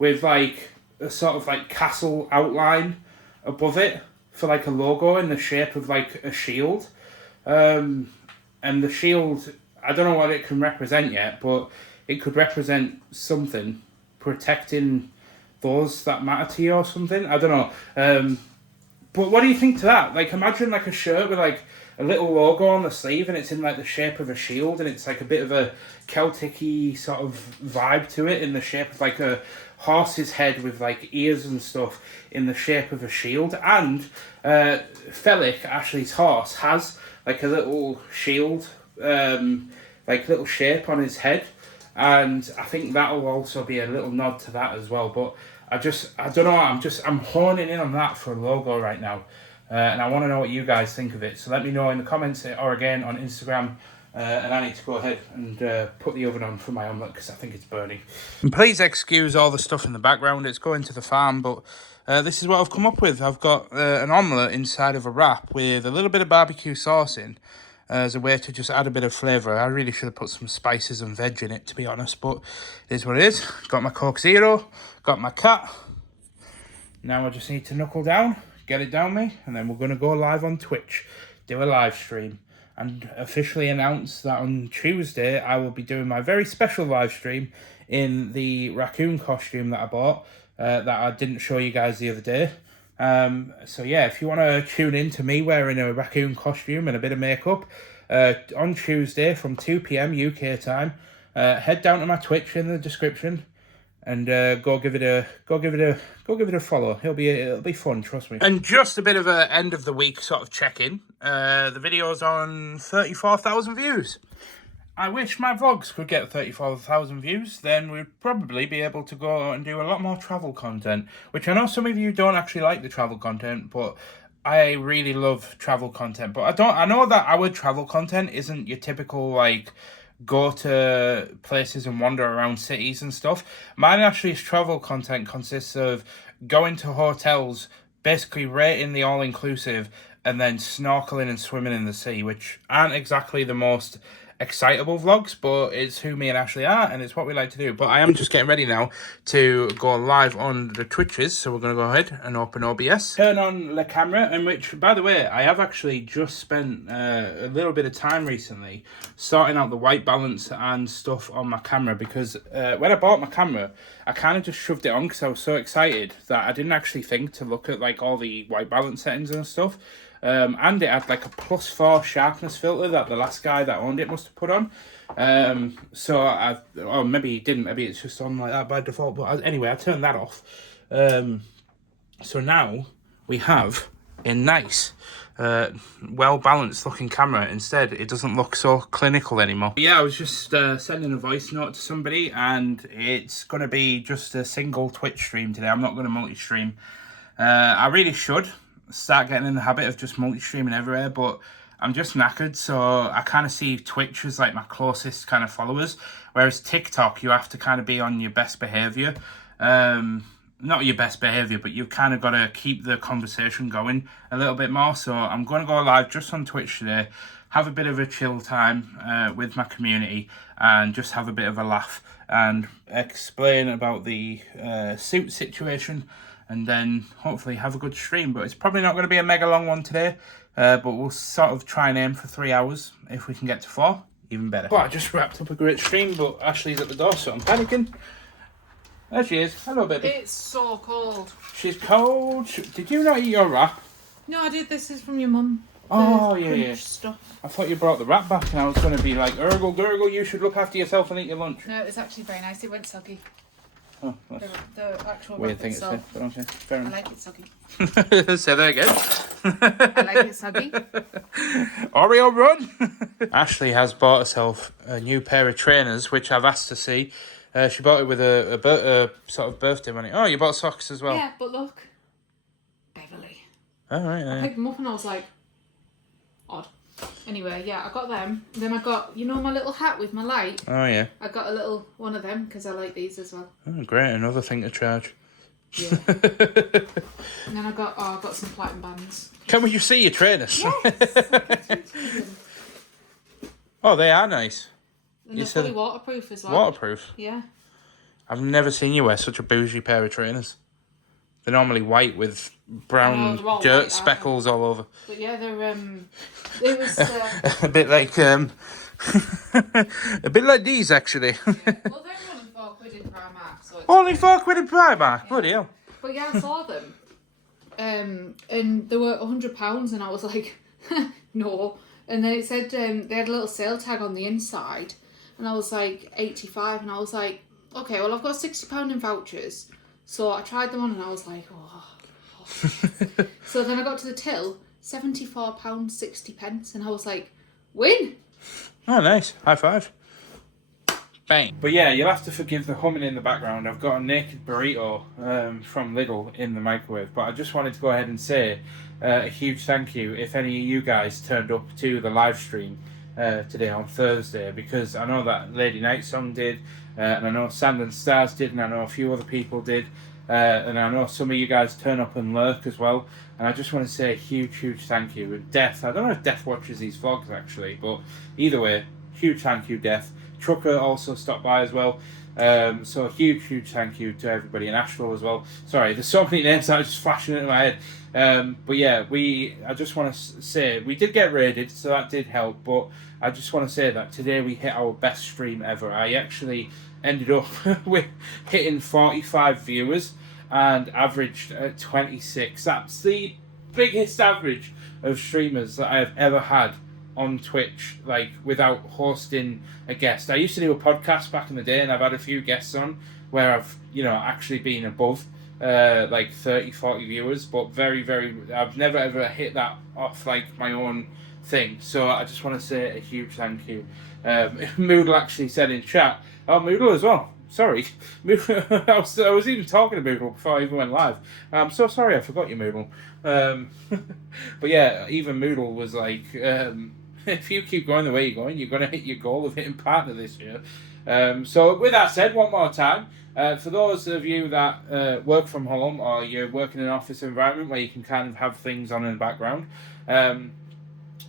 with like a sort of like castle outline above it, for like a logo in the shape of like a shield. And the shield, I don't know what it can represent yet, but it could represent something protecting those that matter to you or something. I don't know. But what do you think to that? Like imagine like a shirt with like a little logo on the sleeve and it's in like the shape of a shield, and it's like a bit of a Celtic-y sort of vibe to it, in the shape of like a horse's head with like ears and stuff in the shape of a shield. And Felic, Ashleigh's horse, has like a little shield, like little shape on his head, and I think that'll also be a little nod to that as well. But I don't know, I'm honing in on that for a logo right now, and I want to know what you guys think of it. So let me know in the comments or again on Instagram. And I need to go ahead and put the oven on for my omelette because I think it's burning. And please excuse all the stuff in the background. It's going to the farm, but this is what I've come up with. I've got an omelette inside of a wrap with a little bit of barbecue sauce in as a way to just add a bit of flavour. I really should have put some spices and veg in it, to be honest, but it is what it is. Got my Coke Zero, got my cat. Now I just need to knuckle down, get it down me, and then we're going to go live on Twitch, do a live stream, and officially announce that on Tuesday I will be doing my very special live stream in the raccoon costume that I bought, that I didn't show you guys the other day. So yeah, if you want to tune in to me wearing a raccoon costume and a bit of makeup on Tuesday from 2 PM UK time, head down to my Twitch in the description and go give it a follow. It'll be fun, trust me. And just a bit of a end of the week sort of check-in. The video's on 34,000 views. I wish my vlogs could get 34,000 views, then we'd probably be able to go and do a lot more travel content, which I know some of you don't actually like the travel content, but I really love travel content. But I know that our travel content isn't your typical like go to places and wander around cities and stuff. Mine Ashleigh's travel content consists of going to hotels, basically rating the all-inclusive, and then snorkeling and swimming in the sea, which aren't exactly the most excitable vlogs, but it's who me and Ashley are, and it's what we like to do. But I am just getting ready now to go live on the Twitches, so we're going to go ahead and open OBS, turn on the camera, and which, by the way, I have actually just spent a little bit of time recently sorting out the white balance and stuff on my camera, because when I bought my camera, I kind of just shoved it on because I was so excited that I didn't actually think to look at like all the white balance settings and stuff. And it had like a +4 sharpness filter that the last guy that owned it must have put on. So or maybe he didn't, maybe it's just on like that by default. But anyway, I turned that off. So now we have a nice, well-balanced looking camera. Instead, it doesn't look so clinical anymore. But yeah, I was just sending a voice note to somebody, and it's going to be just a single Twitch stream today. I'm not going to multi-stream. I really should start getting in the habit of just multi-streaming everywhere, but I'm just knackered, so I kind of see Twitch as like my closest kind of followers, whereas TikTok, you have to kind of be on your best behaviour. Not your best behaviour, but you've kind of got to keep the conversation going a little bit more. So I'm going to go live just on Twitch today, have a bit of a chill time with my community, and just have a bit of a laugh and explain about the suit situation, and then hopefully have a good stream. But it's probably not going to be a mega long one today, but we'll sort of try and aim for 3 hours. If we can get to 4, even better. Well, I just wrapped up a great stream, but Ashley's at the door, so I'm panicking. There she is. Hello, baby. It's so cold. She's cold. Did you not eat your wrap? No, I did. This is from your mum. Oh, yeah. Stuff. I thought you brought the wrap back, and I was going to be like, Urgle, Gurgle, you should look after yourself and eat your lunch. No, it's actually very nice. It went soggy. Oh, that's The actual weird wrap thing itself. to say, but okay, fair I enough. like it soggy. Say that again. I like it soggy. Oreo run! Ashley has bought herself a new pair of trainers, which I've asked to see. She bought it with a sort of birthday money. Oh, you bought socks as well? Yeah, but look. Beverly. All right. I picked them up and I was like, odd. Anyway, yeah, I got them. Then I got, you know, my little hat with my light. Oh, yeah. I got a little one of them because I like these as well. Oh, great. Another thing to charge. Yeah. And then I got some platinum bands. Can we see your trainers? Yes. Oh, they are nice. And they're fully waterproof as well. Waterproof? Yeah. I've never seen you wear such a bougie pair of trainers. They're normally white with brown dirt white, speckles all over. But yeah, they're it was a bit like a bit like these actually. yeah. Well, they're only £4 in Primark, so it's Only £4 in Primark. Yeah. Bloody hell. But yeah, I saw them. And they were £100, and I was like, no. And then it said they had a little sale tag on the inside, and I was like 85, and I was like, okay, well I've got £60 in vouchers, so I tried them on, and I was like, oh. So then I got to the till, £74.60, and I was like, win. Oh, nice. High five. Bang. But yeah, you'll have to forgive the humming in the background. I've got a naked burrito from Lidl in the microwave, but I just wanted to go ahead and say a huge thank you if any of you guys turned up to the live stream today on Thursday, because I know that Lady Night Song did, and I know Sand and Stars did, and I know a few other people did, and I know some of you guys turn up and lurk as well, and I just want to say a huge thank you. And Death, I don't know if Death watches these vlogs actually, but either way, huge thank you, Death. Trucker also stopped by as well. So a huge thank you to everybody, and Ashleigh as well. Sorry, there's so many names that are just flashing into my head. But yeah, I just want to say we did get raided, so that did help. But I just want to say that today we hit our best stream ever. I actually ended up with hitting 45 viewers and averaged 26. That's the biggest average of streamers that I have ever had on Twitch, like without hosting a guest. I used to do a podcast back in the day, and I've had a few guests on where I've, actually been above like 30-40 viewers, but I've never ever hit that off like my own thing. So I just want to say a huge thank you. Moodle actually said in chat, oh, Moodle as well. Sorry, Moodle, I was even talking to Moodle before I even went live. I'm so sorry, I forgot you, Moodle. But yeah, even Moodle was like, if you keep going the way you're going, you're going to hit your goal of hitting partner this year. So with that said, one more time, for those of you that work from home or you're working in an office environment where you can kind of have things on in the background,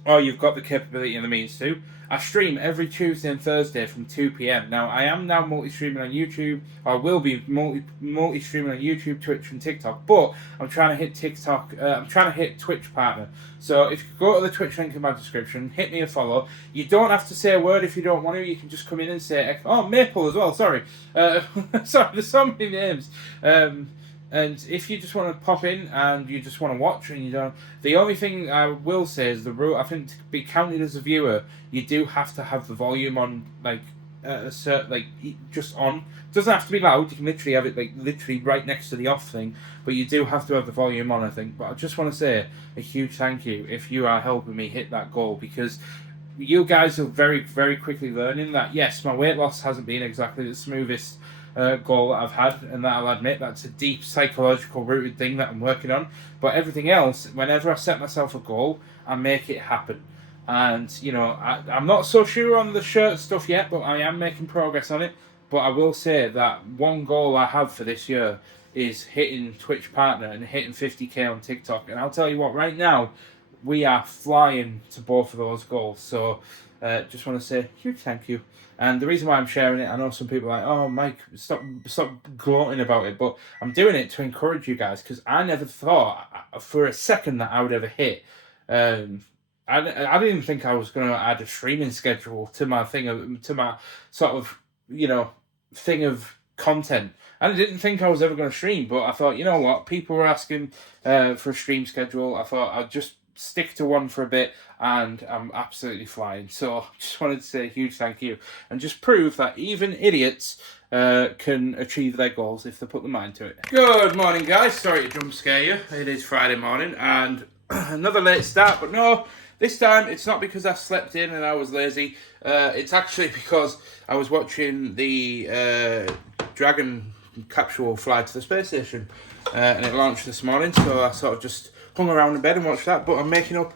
or you've got the capability and the means to, I stream every Tuesday and Thursday from 2 p.m. Now, I am now multi-streaming on YouTube, or will be multi-streaming on YouTube, Twitch, and TikTok, but I'm trying to hit I'm trying to hit Twitch partner. So if you go to the Twitch link in my description, hit me a follow. You don't have to say a word if you don't want to. You can just come in and say, oh, Maple as well, sorry. Sorry, there's so many names. And if you just want to pop in and you just want to watch and you don't, the only thing I will say is the rule. I think to be counted as a viewer, you do have to have the volume on, like a certain, like just on. It doesn't have to be loud. You can literally have it like literally right next to the off thing, but you do have to have the volume on, I think. But I just want to say a huge thank you if you are helping me hit that goal, because you guys are very, very quickly learning that yes, my weight loss hasn't been exactly the smoothest goal that I've had, and that I'll admit that's a deep psychological rooted thing that I'm working on. But everything else, whenever I set myself a goal, I make it happen. And you know, I'm not so sure on the shirt stuff yet, but I am making progress on it. But I will say that one goal I have for this year is hitting Twitch partner and hitting 50k on TikTok. And I'll tell you what, right now we are flying to both of those goals. So just want to say a huge thank you. And the reason why I'm sharing it, I know some people are like, oh, Mike, stop gloating about it. But I'm doing it to encourage you guys, because I never thought for a second that I would ever hit. I didn't even think I was going to add a streaming schedule to my thing, to my sort of, you know, thing of content. I didn't think I was ever going to stream, but I thought, you know what, people were asking for a stream schedule. I thought I'd just stick to one for a bit, and I'm absolutely flying. So just wanted to say a huge thank you and just prove that even idiots can achieve their goals if they put their mind to it. Good morning, guys. Sorry to jump scare you. It is Friday morning and another late start, but no, this time it's not because I slept in and I was lazy. It's actually because I was watching the Dragon capsule fly to the space station, and it launched this morning, so I sort of just hung around in bed and watched that. But I'm making up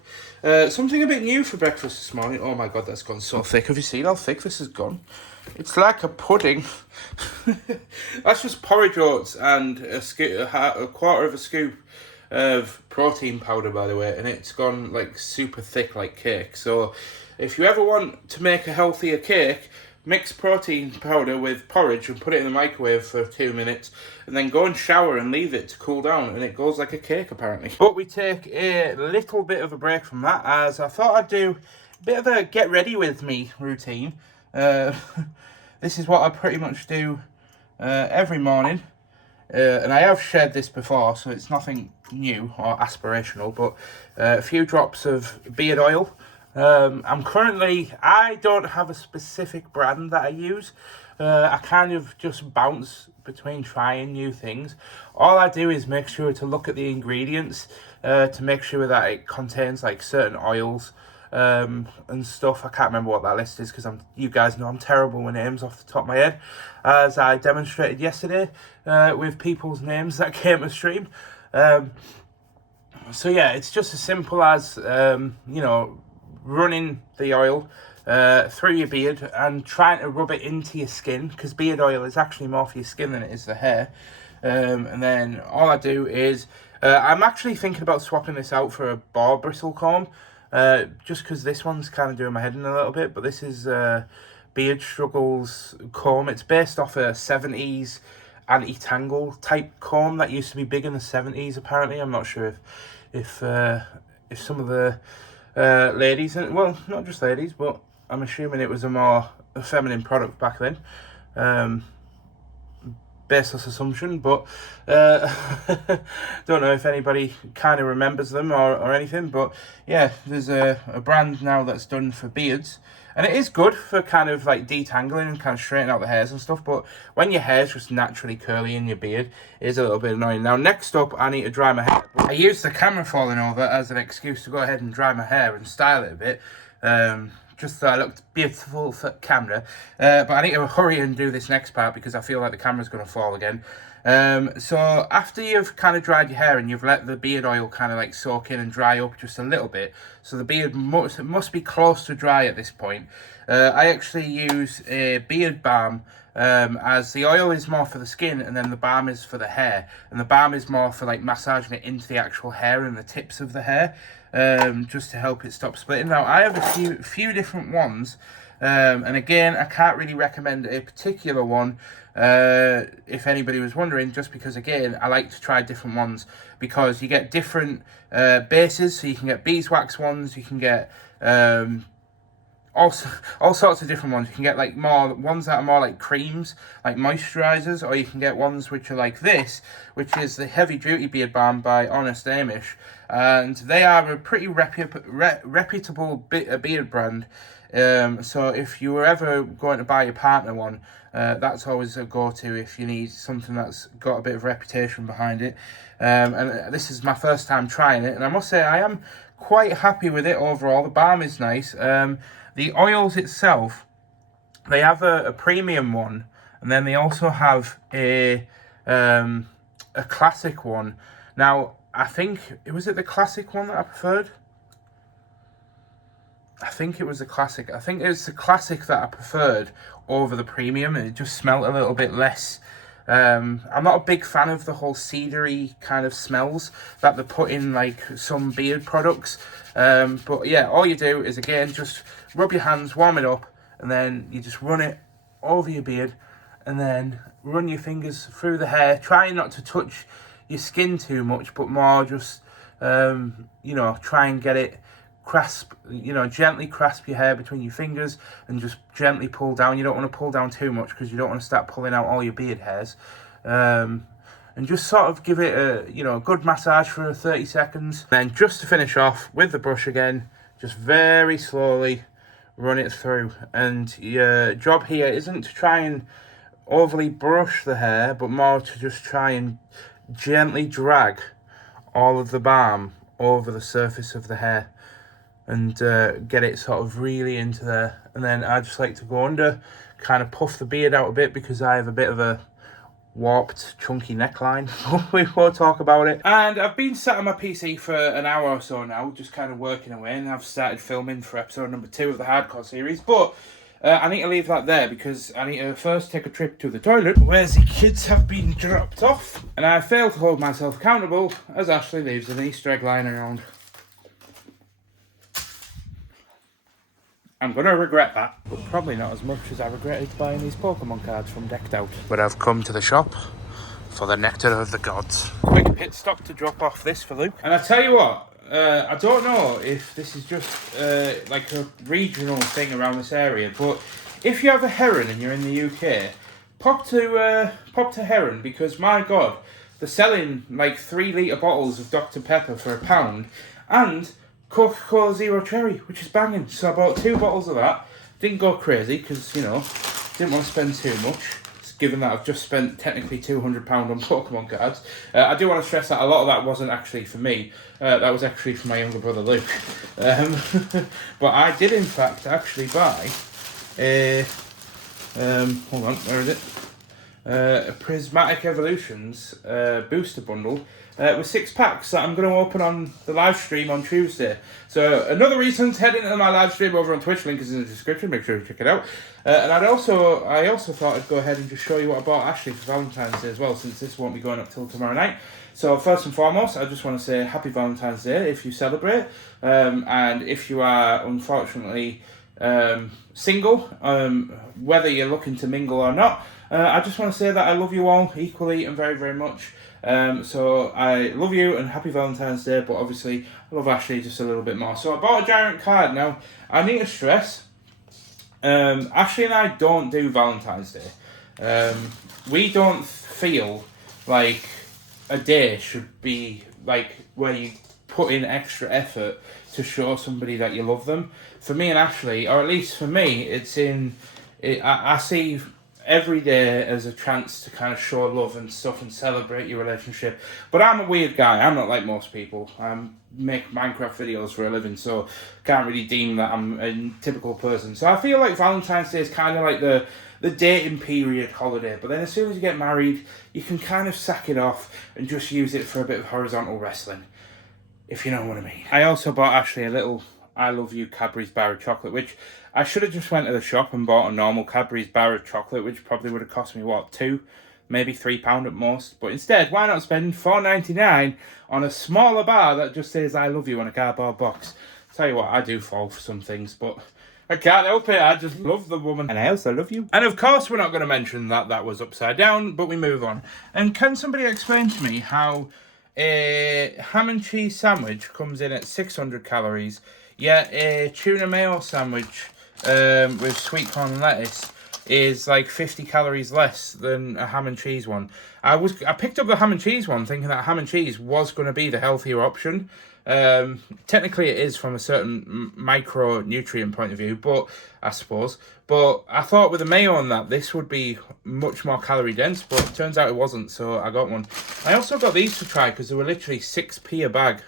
something a bit new for breakfast this morning. Oh my god, that's gone so thick. Have you seen how thick this has gone? It's like a pudding. That's just porridge oats and a quarter of a scoop of protein powder, by the way, and it's gone like super thick like cake. So if you ever want to make a healthier cake, mix protein powder with porridge and put it in the microwave for 2 minutes, and then go and shower and leave it to cool down, and it goes like a cake apparently. But we take a little bit of a break from that, as I thought I'd do a bit of a get ready with me routine. This is what I pretty much do every morning, and I have shared this before, so it's nothing new or aspirational, but a few drops of beard oil. I don't have a specific brand that I use. I kind of just bounce between trying new things. All I do is make sure to look at the ingredients to make sure that it contains like certain oils and stuff. I can't remember what that list is, because you guys know I'm terrible with names off the top of my head, as I demonstrated yesterday with people's names that came to stream. So yeah, it's just as simple as you know, running the oil through your beard and trying to rub it into your skin, because beard oil is actually more for your skin than it is the hair. And then all I do is I'm actually thinking about swapping this out for a boar bristle comb, just because this one's kind of doing my head in a little bit. But this is Beard Struggles comb. It's based off a 70s anti-tangle type comb that used to be big in the 70s apparently. I'm not sure if some of the ladies, and well, not just ladies, but I'm assuming it was a feminine product back then, baseless assumption, but don't know if anybody kind of remembers them or anything. But yeah, there's a brand now that's done for beards, and it is good for kind of like detangling and kind of straightening out the hairs and stuff. But when your hair's just naturally curly in your beard, it is a little bit annoying. Now next up, I need to dry my hair. I use the camera falling over as an excuse to go ahead and dry my hair and style it a bit, just so I looked beautiful for camera. But I need to hurry and do this next part, because I feel like the camera's going to fall again. So after you've kind of dried your hair and you've let the beard oil kind of like soak in and dry up just a little bit, so the beard must be close to dry at this point. I actually use a beard balm, as the oil is more for the skin and then the balm is for the hair, and the balm is more for like massaging it into the actual hair and the tips of the hair, just to help it stop splitting. Now I have a few different ones, and again I can't really recommend a particular one, if anybody was wondering, just because again I like to try different ones, because you get different bases. So you can get beeswax ones, you can get all sorts of different ones. You can get like more ones that are more like creams, like moisturizers, or you can get ones which are like this, which is the Heavy Duty Beard Balm by Honest Amish, and they are a pretty reputable beard brand. So if you were ever going to buy your partner one, that's always a go-to if you need something that's got a bit of reputation behind it. And this is my first time trying it, and I must say I am quite happy with it overall. The balm is nice. The oils itself, they have a premium one, and then they also have a classic one. Now, I think, was it the classic one that I preferred? I think it was the classic. I think it was the classic that I preferred over the premium. It just smelled a little bit less. I'm not a big fan of the whole cedary kind of smells that they put in like some beard products. But yeah, all you do is again just rub your hands, warm it up, and then you just run it over your beard, and then run your fingers through the hair, trying not to touch your skin too much, but more just try and get it gently grasp your hair between your fingers and just gently pull down. You don't want to pull down too much because you don't want to start pulling out all your beard hairs. And just sort of give it a good massage for 30 seconds. Then just to finish off with the brush again, just very slowly run it through. And your job here isn't to try and overly brush the hair, but more to just try and gently drag all of the balm over the surface of the hair and get it sort of really into there. And then I just like to go under, kind of puff the beard out a bit because I have a bit of a warped, chunky neckline. We will talk about it. And I've been sat on my PC for an hour or so now, just kind of working away, and I've started filming for episode number 2 of the Hardcore series, but I need to leave that there because I need to first take a trip to the toilet where the kids have been dropped off, and I failed to hold myself accountable as Ashleigh leaves an Easter egg lying around. I'm going to regret that, but probably not as much as I regretted buying these Pokemon cards from Decked Out. But I've come to the shop for the Nectar of the Gods. Quick pit stop to drop off this for Luke. And I tell you what, I don't know if this is just like a regional thing around this area, but if you have a Heron and you're in the UK, pop to Heron, because my God, they're selling like 3-litre bottles of Dr. Pepper for £1, and Coca-Cola Zero Cherry, which is banging. So I bought 2 bottles of that. Didn't go crazy because, didn't want to spend too much, given that I've just spent technically £200 on Pokemon cards. I do want to stress that a lot of that wasn't actually for me. That was actually for my younger brother Luke. But I did in fact actually buy a, hold on, where is it? A Prismatic Evolutions booster bundle with 6 packs that I'm going to open on the live stream on Tuesday. So another reason to head into my live stream over on Twitch, link is in the description, make sure you check it out. And I also thought I'd go ahead and just show you what I bought Ashleigh for Valentine's Day as well, since this won't be going up till tomorrow night. So first and foremost, I just want to say happy Valentine's Day if you celebrate, and if you are unfortunately single, whether you're looking to mingle or not, I just want to say that I love you all equally and very, very much. So I love you and happy Valentine's Day, but obviously I love Ashleigh just a little bit more. So I bought a giant card. Now, I need to stress, Ashleigh and I don't do Valentine's Day. We don't feel like a day should be like where you put in extra effort to show somebody that you love them. For me and Ashleigh, or at least for me, I see every day as a chance to kind of show love and stuff and celebrate your relationship. But I'm a weird guy. I'm not like most people. I'm make Minecraft videos for a living, so can't really deem that I'm a typical person. So I feel like Valentine's Day is kind of like the dating period holiday, but then as soon as you get married, you can kind of sack it off and just use it for a bit of horizontal wrestling, if you know what I mean. I also bought Ashleigh a little I Love You Cadbury's bar of chocolate, which I should have just went to the shop and bought a normal Cadbury's bar of chocolate, which probably would have cost me, what, £2, maybe £3 at most. But instead, why not spend £4.99 on a smaller bar that just says I love you on a cardboard box? Tell you what, I do fall for some things, but I can't help it. I just love the woman. And I also love you. And of course, we're not going to mention that that was upside down, but we move on. And can somebody explain to me how a ham and cheese sandwich comes in at 600 calories, yet a tuna mayo sandwich with sweet corn and lettuce is like 50 calories less than a ham and cheese one? I picked up the ham and cheese one thinking that ham and cheese was going to be the healthier option. Technically it is from a certain micronutrient point of view, but I suppose. But I thought with the mayo on that, this would be much more calorie dense, but it turns out it wasn't, so I got one. I also got these to try because they were literally 6p a bag.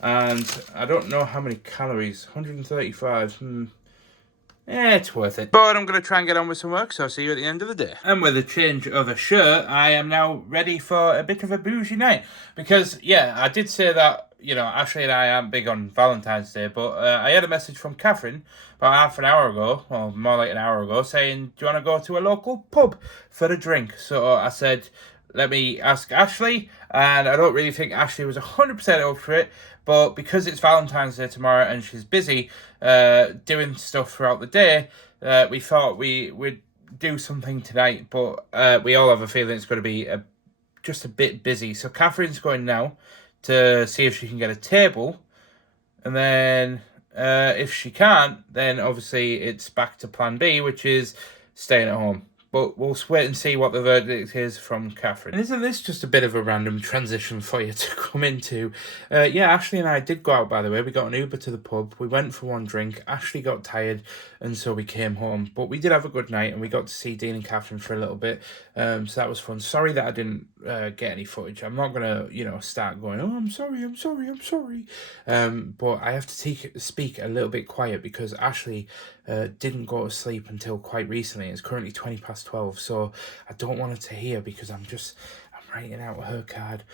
And I don't know how many calories, 135. It's worth it. But I'm going to try and get on with some work, so I'll see you at the end of the day. And with a change of a shirt, I am now ready for a bit of a bougie night. Because, yeah, I did say that, you know, Ashleigh and I aren't big on Valentine's Day, but I had a message from Catherine about half an hour ago, or more like an hour ago, saying, do you want to go to a local pub for a drink? So I said, let me ask Ashleigh, and I don't really think Ashleigh was 100% up for it, but because it's Valentine's Day tomorrow and she's busy doing stuff throughout the day, we thought we would do something tonight, but we all have a feeling it's going to be just a bit busy. So Catherine's going now to see if she can get a table, and then if she can't, then obviously it's back to plan B, which is staying at home. But we'll wait and see what the verdict is from Catherine. And isn't this just a bit of a random transition for you to come into? Yeah, Ashleigh and I did go out, by the way. We got an Uber to the pub. We went for one drink. Ashleigh got tired, and so we came home. But we did have a good night, and we got to see Dean and Catherine for a little bit. So that was fun. Sorry that I didn't get any footage. I'm not going to, you know, start going, oh, I'm sorry. But I have to speak a little bit quiet because Ashleigh didn't go to sleep until quite recently. It's currently 12:20, so I don't want her to hear because I'm writing out her card.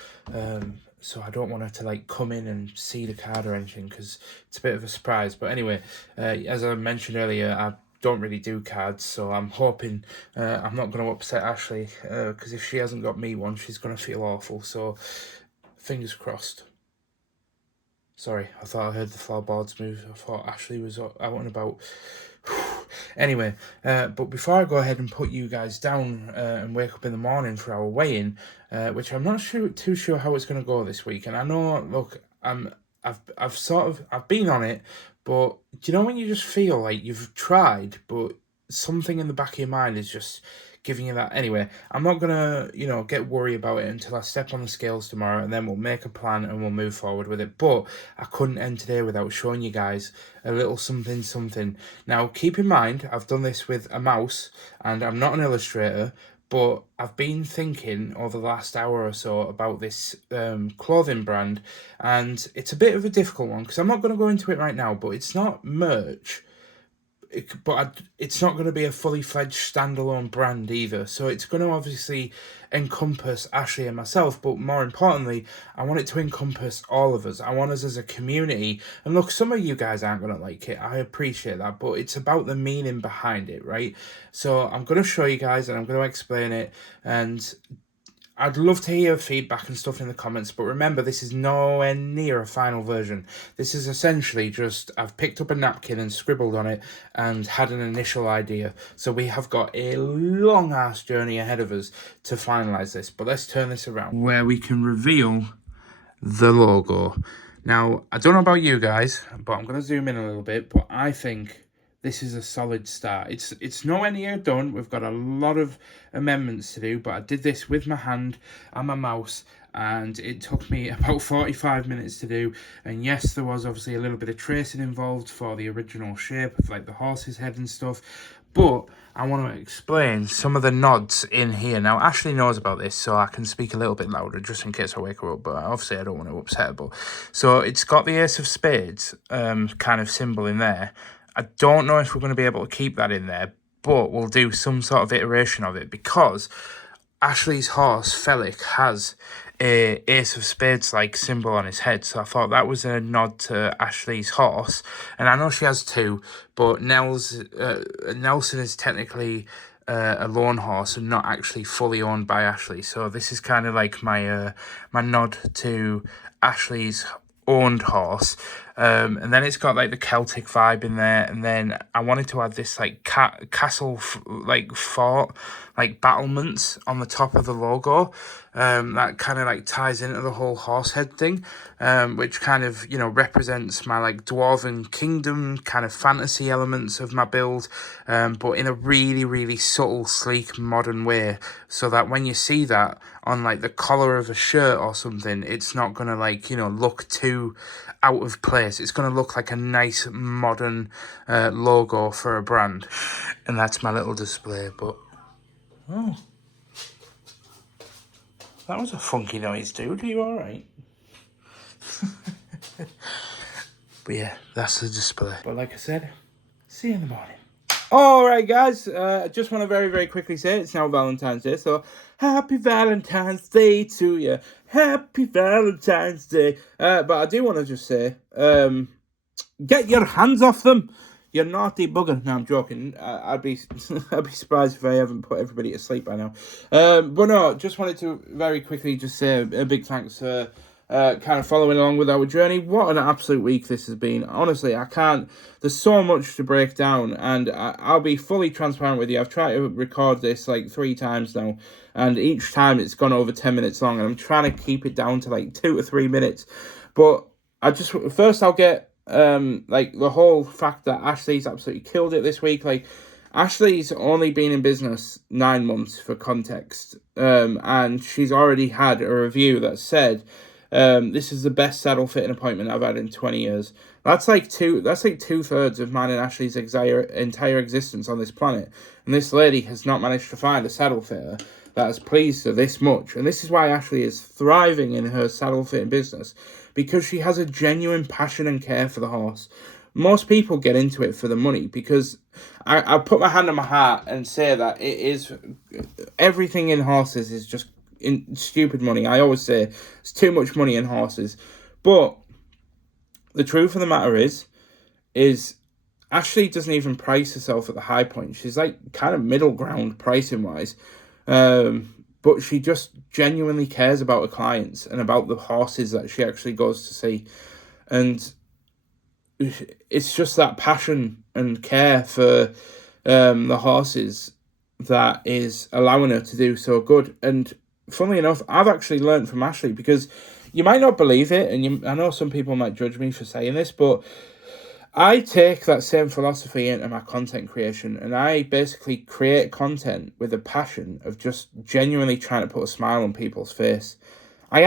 So I don't want her to like come in and see the card or anything because it's a bit of a surprise. But anyway, as I mentioned earlier, I don't really do cards, so I'm hoping I'm not going to upset Ashleigh because if she hasn't got me one, she's going to feel awful. So fingers crossed. Sorry, I thought I heard the floorboards move. I thought Ashleigh was out and about. Anyway, but before I go ahead and put you guys down and wake up in the morning for our weigh-in, which I'm not too sure how it's going to go this week. And I know, look, I've been on it, but do you know when you just feel like you've tried, but something in the back of your mind is just giving you that? Anyway, I'm not gonna, you know, get worried about it until I step on the scales tomorrow, and then we'll make a plan and we'll move forward with it. But I couldn't end today without showing you guys a little something. Now, keep in mind, I've done this with a mouse, and I'm not an illustrator, but I've been thinking over the last hour or so about this clothing brand, and it's a bit of a difficult one because I'm not going to go into it right now, but it's not merch. It's not going to be a fully fledged standalone brand either. So it's going to obviously encompass Ashleigh and myself, but more importantly, I want it to encompass all of us. I want us as a community. And look, some of you guys aren't going to like it. I appreciate that, but it's about the meaning behind it, right? So I'm going to show you guys and I'm going to explain it, and I'd love to hear feedback and stuff in the comments, but remember, this is nowhere near a final version. This is essentially just, I've picked up a napkin and scribbled on it and had an initial idea. So we have got a long-ass journey ahead of us to finalise this. But let's turn this around, where we can reveal the logo. Now, I don't know about you guys, but I'm going to zoom in a little bit, but I think this is a solid start. It's nowhere near done. We've got a lot of amendments to do, but I did this with my hand and my mouse, and it took me about 45 minutes to do. And yes, there was obviously a little bit of tracing involved for the original shape of like the horse's head and stuff, but I want to explain some of the nods in here. Now, Ashleigh knows about this, so I can speak a little bit louder just in case I wake her up, but obviously I don't want to upset her. But so it's got the Ace of Spades kind of symbol in there. I don't know if we're going to be able to keep that in there, but we'll do some sort of iteration of it, because Ashleigh's horse, Felic, has a Ace of Spades like symbol on his head, so I thought that was a nod to Ashleigh's horse. And I know she has two, but Nelson is technically a lone horse and not actually fully owned by Ashleigh. So this is kind of like my my nod to Ashleigh's owned horse. And then it's got like the Celtic vibe in there, and then I wanted to add this like castle like fort like battlements on the top of the logo. That kind of like ties into the whole horse head thing, which kind of, you know, represents my like dwarven kingdom kind of fantasy elements of my build, but in a really, really subtle, sleek, modern way, so that when you see that on like the collar of a shirt or something, it's not gonna like, you know, look too out of place. It's gonna look like a nice modern logo for a brand. And that's my little display. But oh, that was a funky noise, dude. Are you all right? But yeah, that's the display. But like I said, see you in the morning. All right, guys. I just want to very, very quickly say it's now Valentine's Day, so happy Valentine's Day to you. Happy Valentine's Day. But I do want to just say, get your hands off them, you naughty bugger. No, I'm joking. I'd be surprised if I haven't put everybody to sleep by now. But no, just wanted to very quickly just say a big thanks for kind of following along with our journey. What an absolute week this has been. Honestly, I can't. There's so much to break down, and I'll be fully transparent with you. I've tried to record this like 3 times now, and each time it's gone over 10 minutes long, and I'm trying to keep it down to like 2 to 3 minutes. But I'll get like the whole fact that Ashleigh's absolutely killed it this week. Like, Ashleigh's only been in business 9 months for context, and she's already had a review that said this is the best saddle fitting appointment I've had in 20 years. That's like 2/3 of mine and Ashleigh's entire existence on this planet, and this lady has not managed to find a saddle fitter that has pleased her this much. And this is why Ashleigh is thriving in her saddle fitting business, because she has a genuine passion and care for the horse. Most people get into it for the money, because I put my hand on my heart and say that it is, everything in horses is just stupid money. I always say it's too much money in horses. But the truth of the matter is Ashleigh doesn't even price herself at the high point. She's like kind of middle ground pricing wise. But she just genuinely cares about her clients and about the horses that she actually goes to see. And it's just that passion and care for the horses that is allowing her to do so good. And funnily enough, I've actually learned from Ashleigh, because you might not believe it, and I know some people might judge me for saying this, but I take that same philosophy into my content creation, and I basically create content with a passion of just genuinely trying to put a smile on people's face. I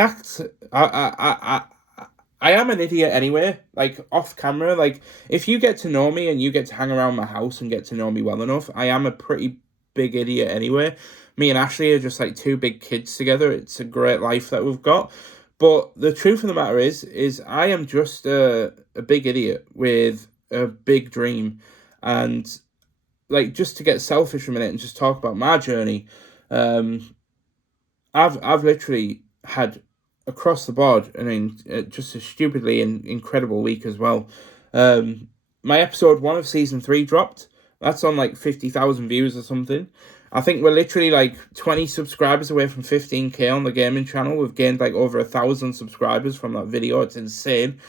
am an idiot anyway, like off camera. Like, if you get to know me and you get to hang around my house and get to know me well enough, I am a pretty big idiot anyway. Me and Ashleigh are just like 2 big kids together. It's a great life that we've got. But the truth of the matter is I am just a big idiot with a big dream. And like, just to get selfish for a minute and just talk about my journey, I've literally had across the board, I mean, just a stupidly incredible week as well. My episode 1 of season 3 dropped. That's on like 50,000 views or something. I think we're literally like 20 subscribers away from 15k on the gaming channel. We've gained like over 1,000 subscribers from that video. It's insane.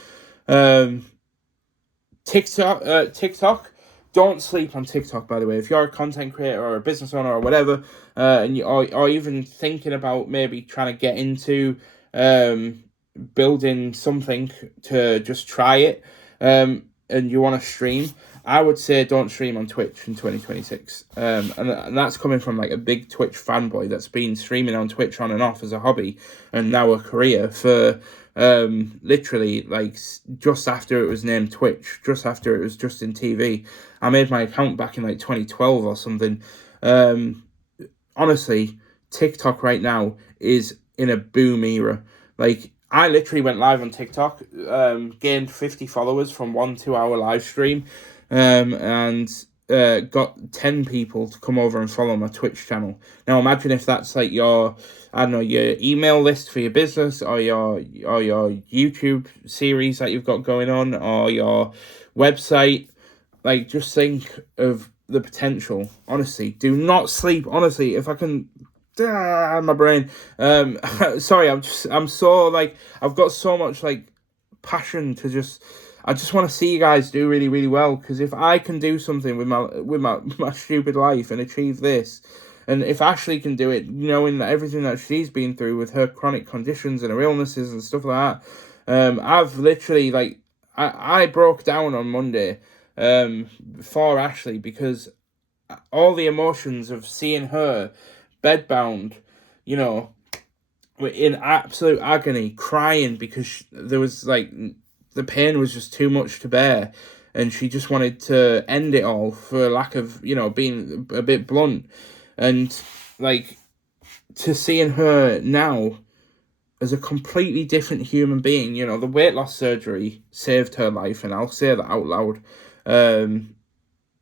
TikTok. Don't sleep on TikTok, by the way. If you're a content creator or a business owner or whatever, and or even thinking about maybe trying to get into building something to just try it, and you want to stream, I would say don't stream on Twitch in 2026. And that's coming from like a big Twitch fanboy that's been streaming on Twitch on and off as a hobby and now a career for literally like just after it was named Twitch, just after it was Justin TV. I made my account back in like 2012 or something. Honestly, TikTok right now is in a boom era. Like, I literally went live on TikTok, gained 50 followers from 1 2-hour live stream, and got 10 people to come over and follow my Twitch channel. Now imagine if that's like your, I don't know, your email list for your business, or your YouTube series that you've got going on, or your website. Like, just think of the potential. Honestly, do not sleep. Honestly, if I can, my brain. Sorry, I'm so like, I've got so much like passion to just. I just want to see you guys do really, really well, because if I can do something with my stupid life and achieve this, and if Ashleigh can do it, knowing that everything that she's been through with her chronic conditions and her illnesses and stuff like that, I've literally like I broke down on Monday for Ashleigh, because all the emotions of seeing her bedbound, in absolute agony, crying because there was like, the pain was just too much to bear, and she just wanted to end it all for lack of, being a bit blunt. And like, to seeing her now as a completely different human being, the weight loss surgery saved her life, and I'll say that out loud.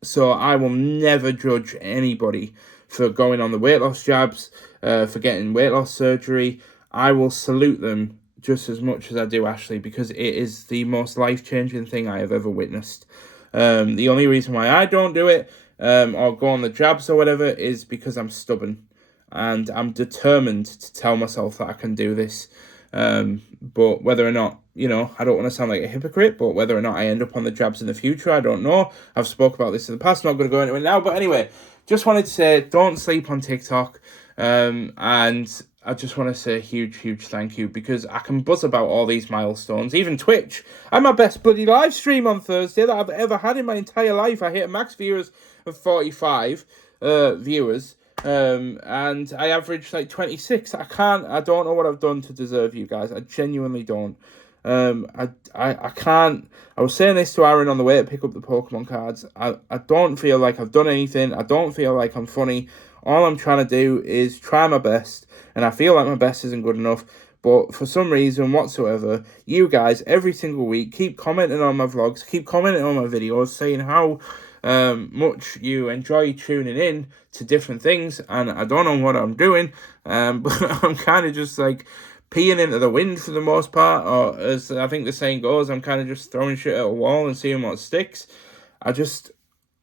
So I will never judge anybody for going on the weight loss jabs, for getting weight loss surgery. I will salute them just as much as I do Ashleigh, because it is the most life-changing thing I have ever witnessed. The only reason why I don't do it, or go on the jabs or whatever, is because I'm stubborn, and I'm determined to tell myself that I can do this. But whether or not, I don't want to sound like a hypocrite, but whether or not I end up on the jabs in the future, I don't know. I've spoke about this in the past, not going to go into it now, but anyway, just wanted to say, don't sleep on TikTok, and I just want to say a huge, huge thank you, because I can buzz about all these milestones. Even Twitch, I had my best bloody live stream on Thursday that I've ever had in my entire life. I hit a max viewers of 45 viewers, and I averaged like 26. I don't know what I've done to deserve you guys. I genuinely don't. I can't. I was saying this to Aaron on the way to pick up the Pokemon cards. I don't feel like I've done anything. I don't feel like I'm funny. All I'm trying to do is try my best, and I feel like my best isn't good enough. But for some reason whatsoever, you guys every single week keep commenting on my vlogs, keep commenting on my videos, saying how much you enjoy tuning in to different things. And I don't know what I'm doing, but I'm kind of just like peeing into the wind for the most part, or as I think the saying goes, I'm kind of just throwing shit at a wall and seeing what sticks.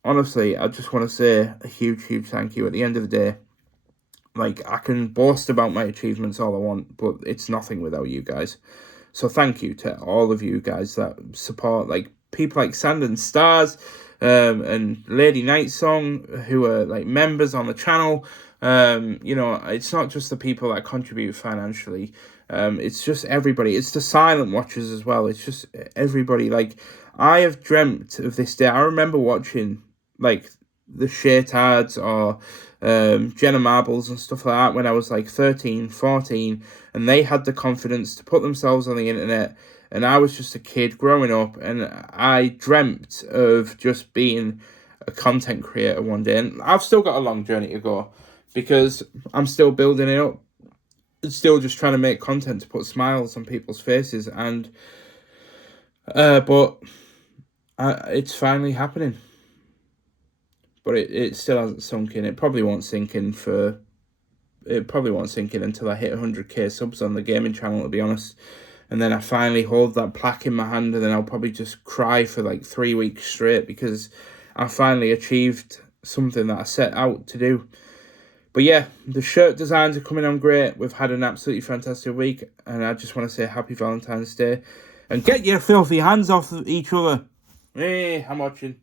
Honestly, I just want to say a huge, huge thank you. At the end of the day, like, I can boast about my achievements all I want, but it's nothing without you guys. So thank you to all of you guys that support, like people like Sand and Stars, and Lady Night Song, who are like members on the channel. It's not just the people that contribute financially. It's just everybody. It's the silent watchers as well. It's just everybody. Like, I have dreamt of this day. I remember watching like the Shaytards or Jenna Marbles and stuff like that when I was like 13, 14, and they had the confidence to put themselves on the internet, and I was just a kid growing up, and I dreamt of just being a content creator one day. And I've still got a long journey to go, because I'm still building it up. It's still just trying to make content to put smiles on people's faces, and it's finally happening. But it still hasn't sunk in. It probably won't sink in until I hit 100k subs on the gaming channel, to be honest. And then I finally hold that plaque in my hand, and then I'll probably just cry for like 3 weeks straight, because I finally achieved something that I set out to do. But yeah, the shirt designs are coming on great. We've had an absolutely fantastic week, and I just want to say happy Valentine's Day. And get your filthy hands off each other. Hey, I'm watching.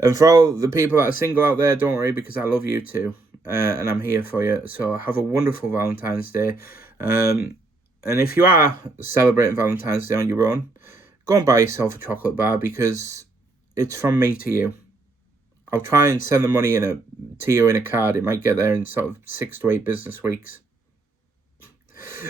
And for all the people that are single out there, don't worry, because I love you too, and I'm here for you. So have a wonderful Valentine's Day, and if you are celebrating Valentine's Day on your own, go and buy yourself a chocolate bar, because it's from me to you. I'll try and send the money to you in a card. It might get there in sort of 6 to 8 business weeks.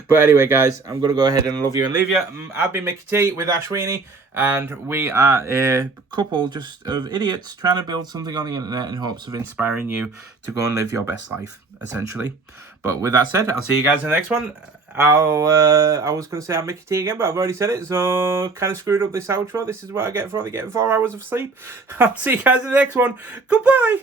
But anyway, guys, I'm going to go ahead and love you and leave you. I've been Mickey T with Ashleigh, and we are a couple just of idiots trying to build something on the internet in hopes of inspiring you to go and live your best life, essentially. But with that said, I'll see you guys in the next one. I was going to say I'm Mickey T again, but I've already said it, so kind of screwed up this outro. This is what I get for only getting 4 hours of sleep. I'll see you guys in the next one. Goodbye!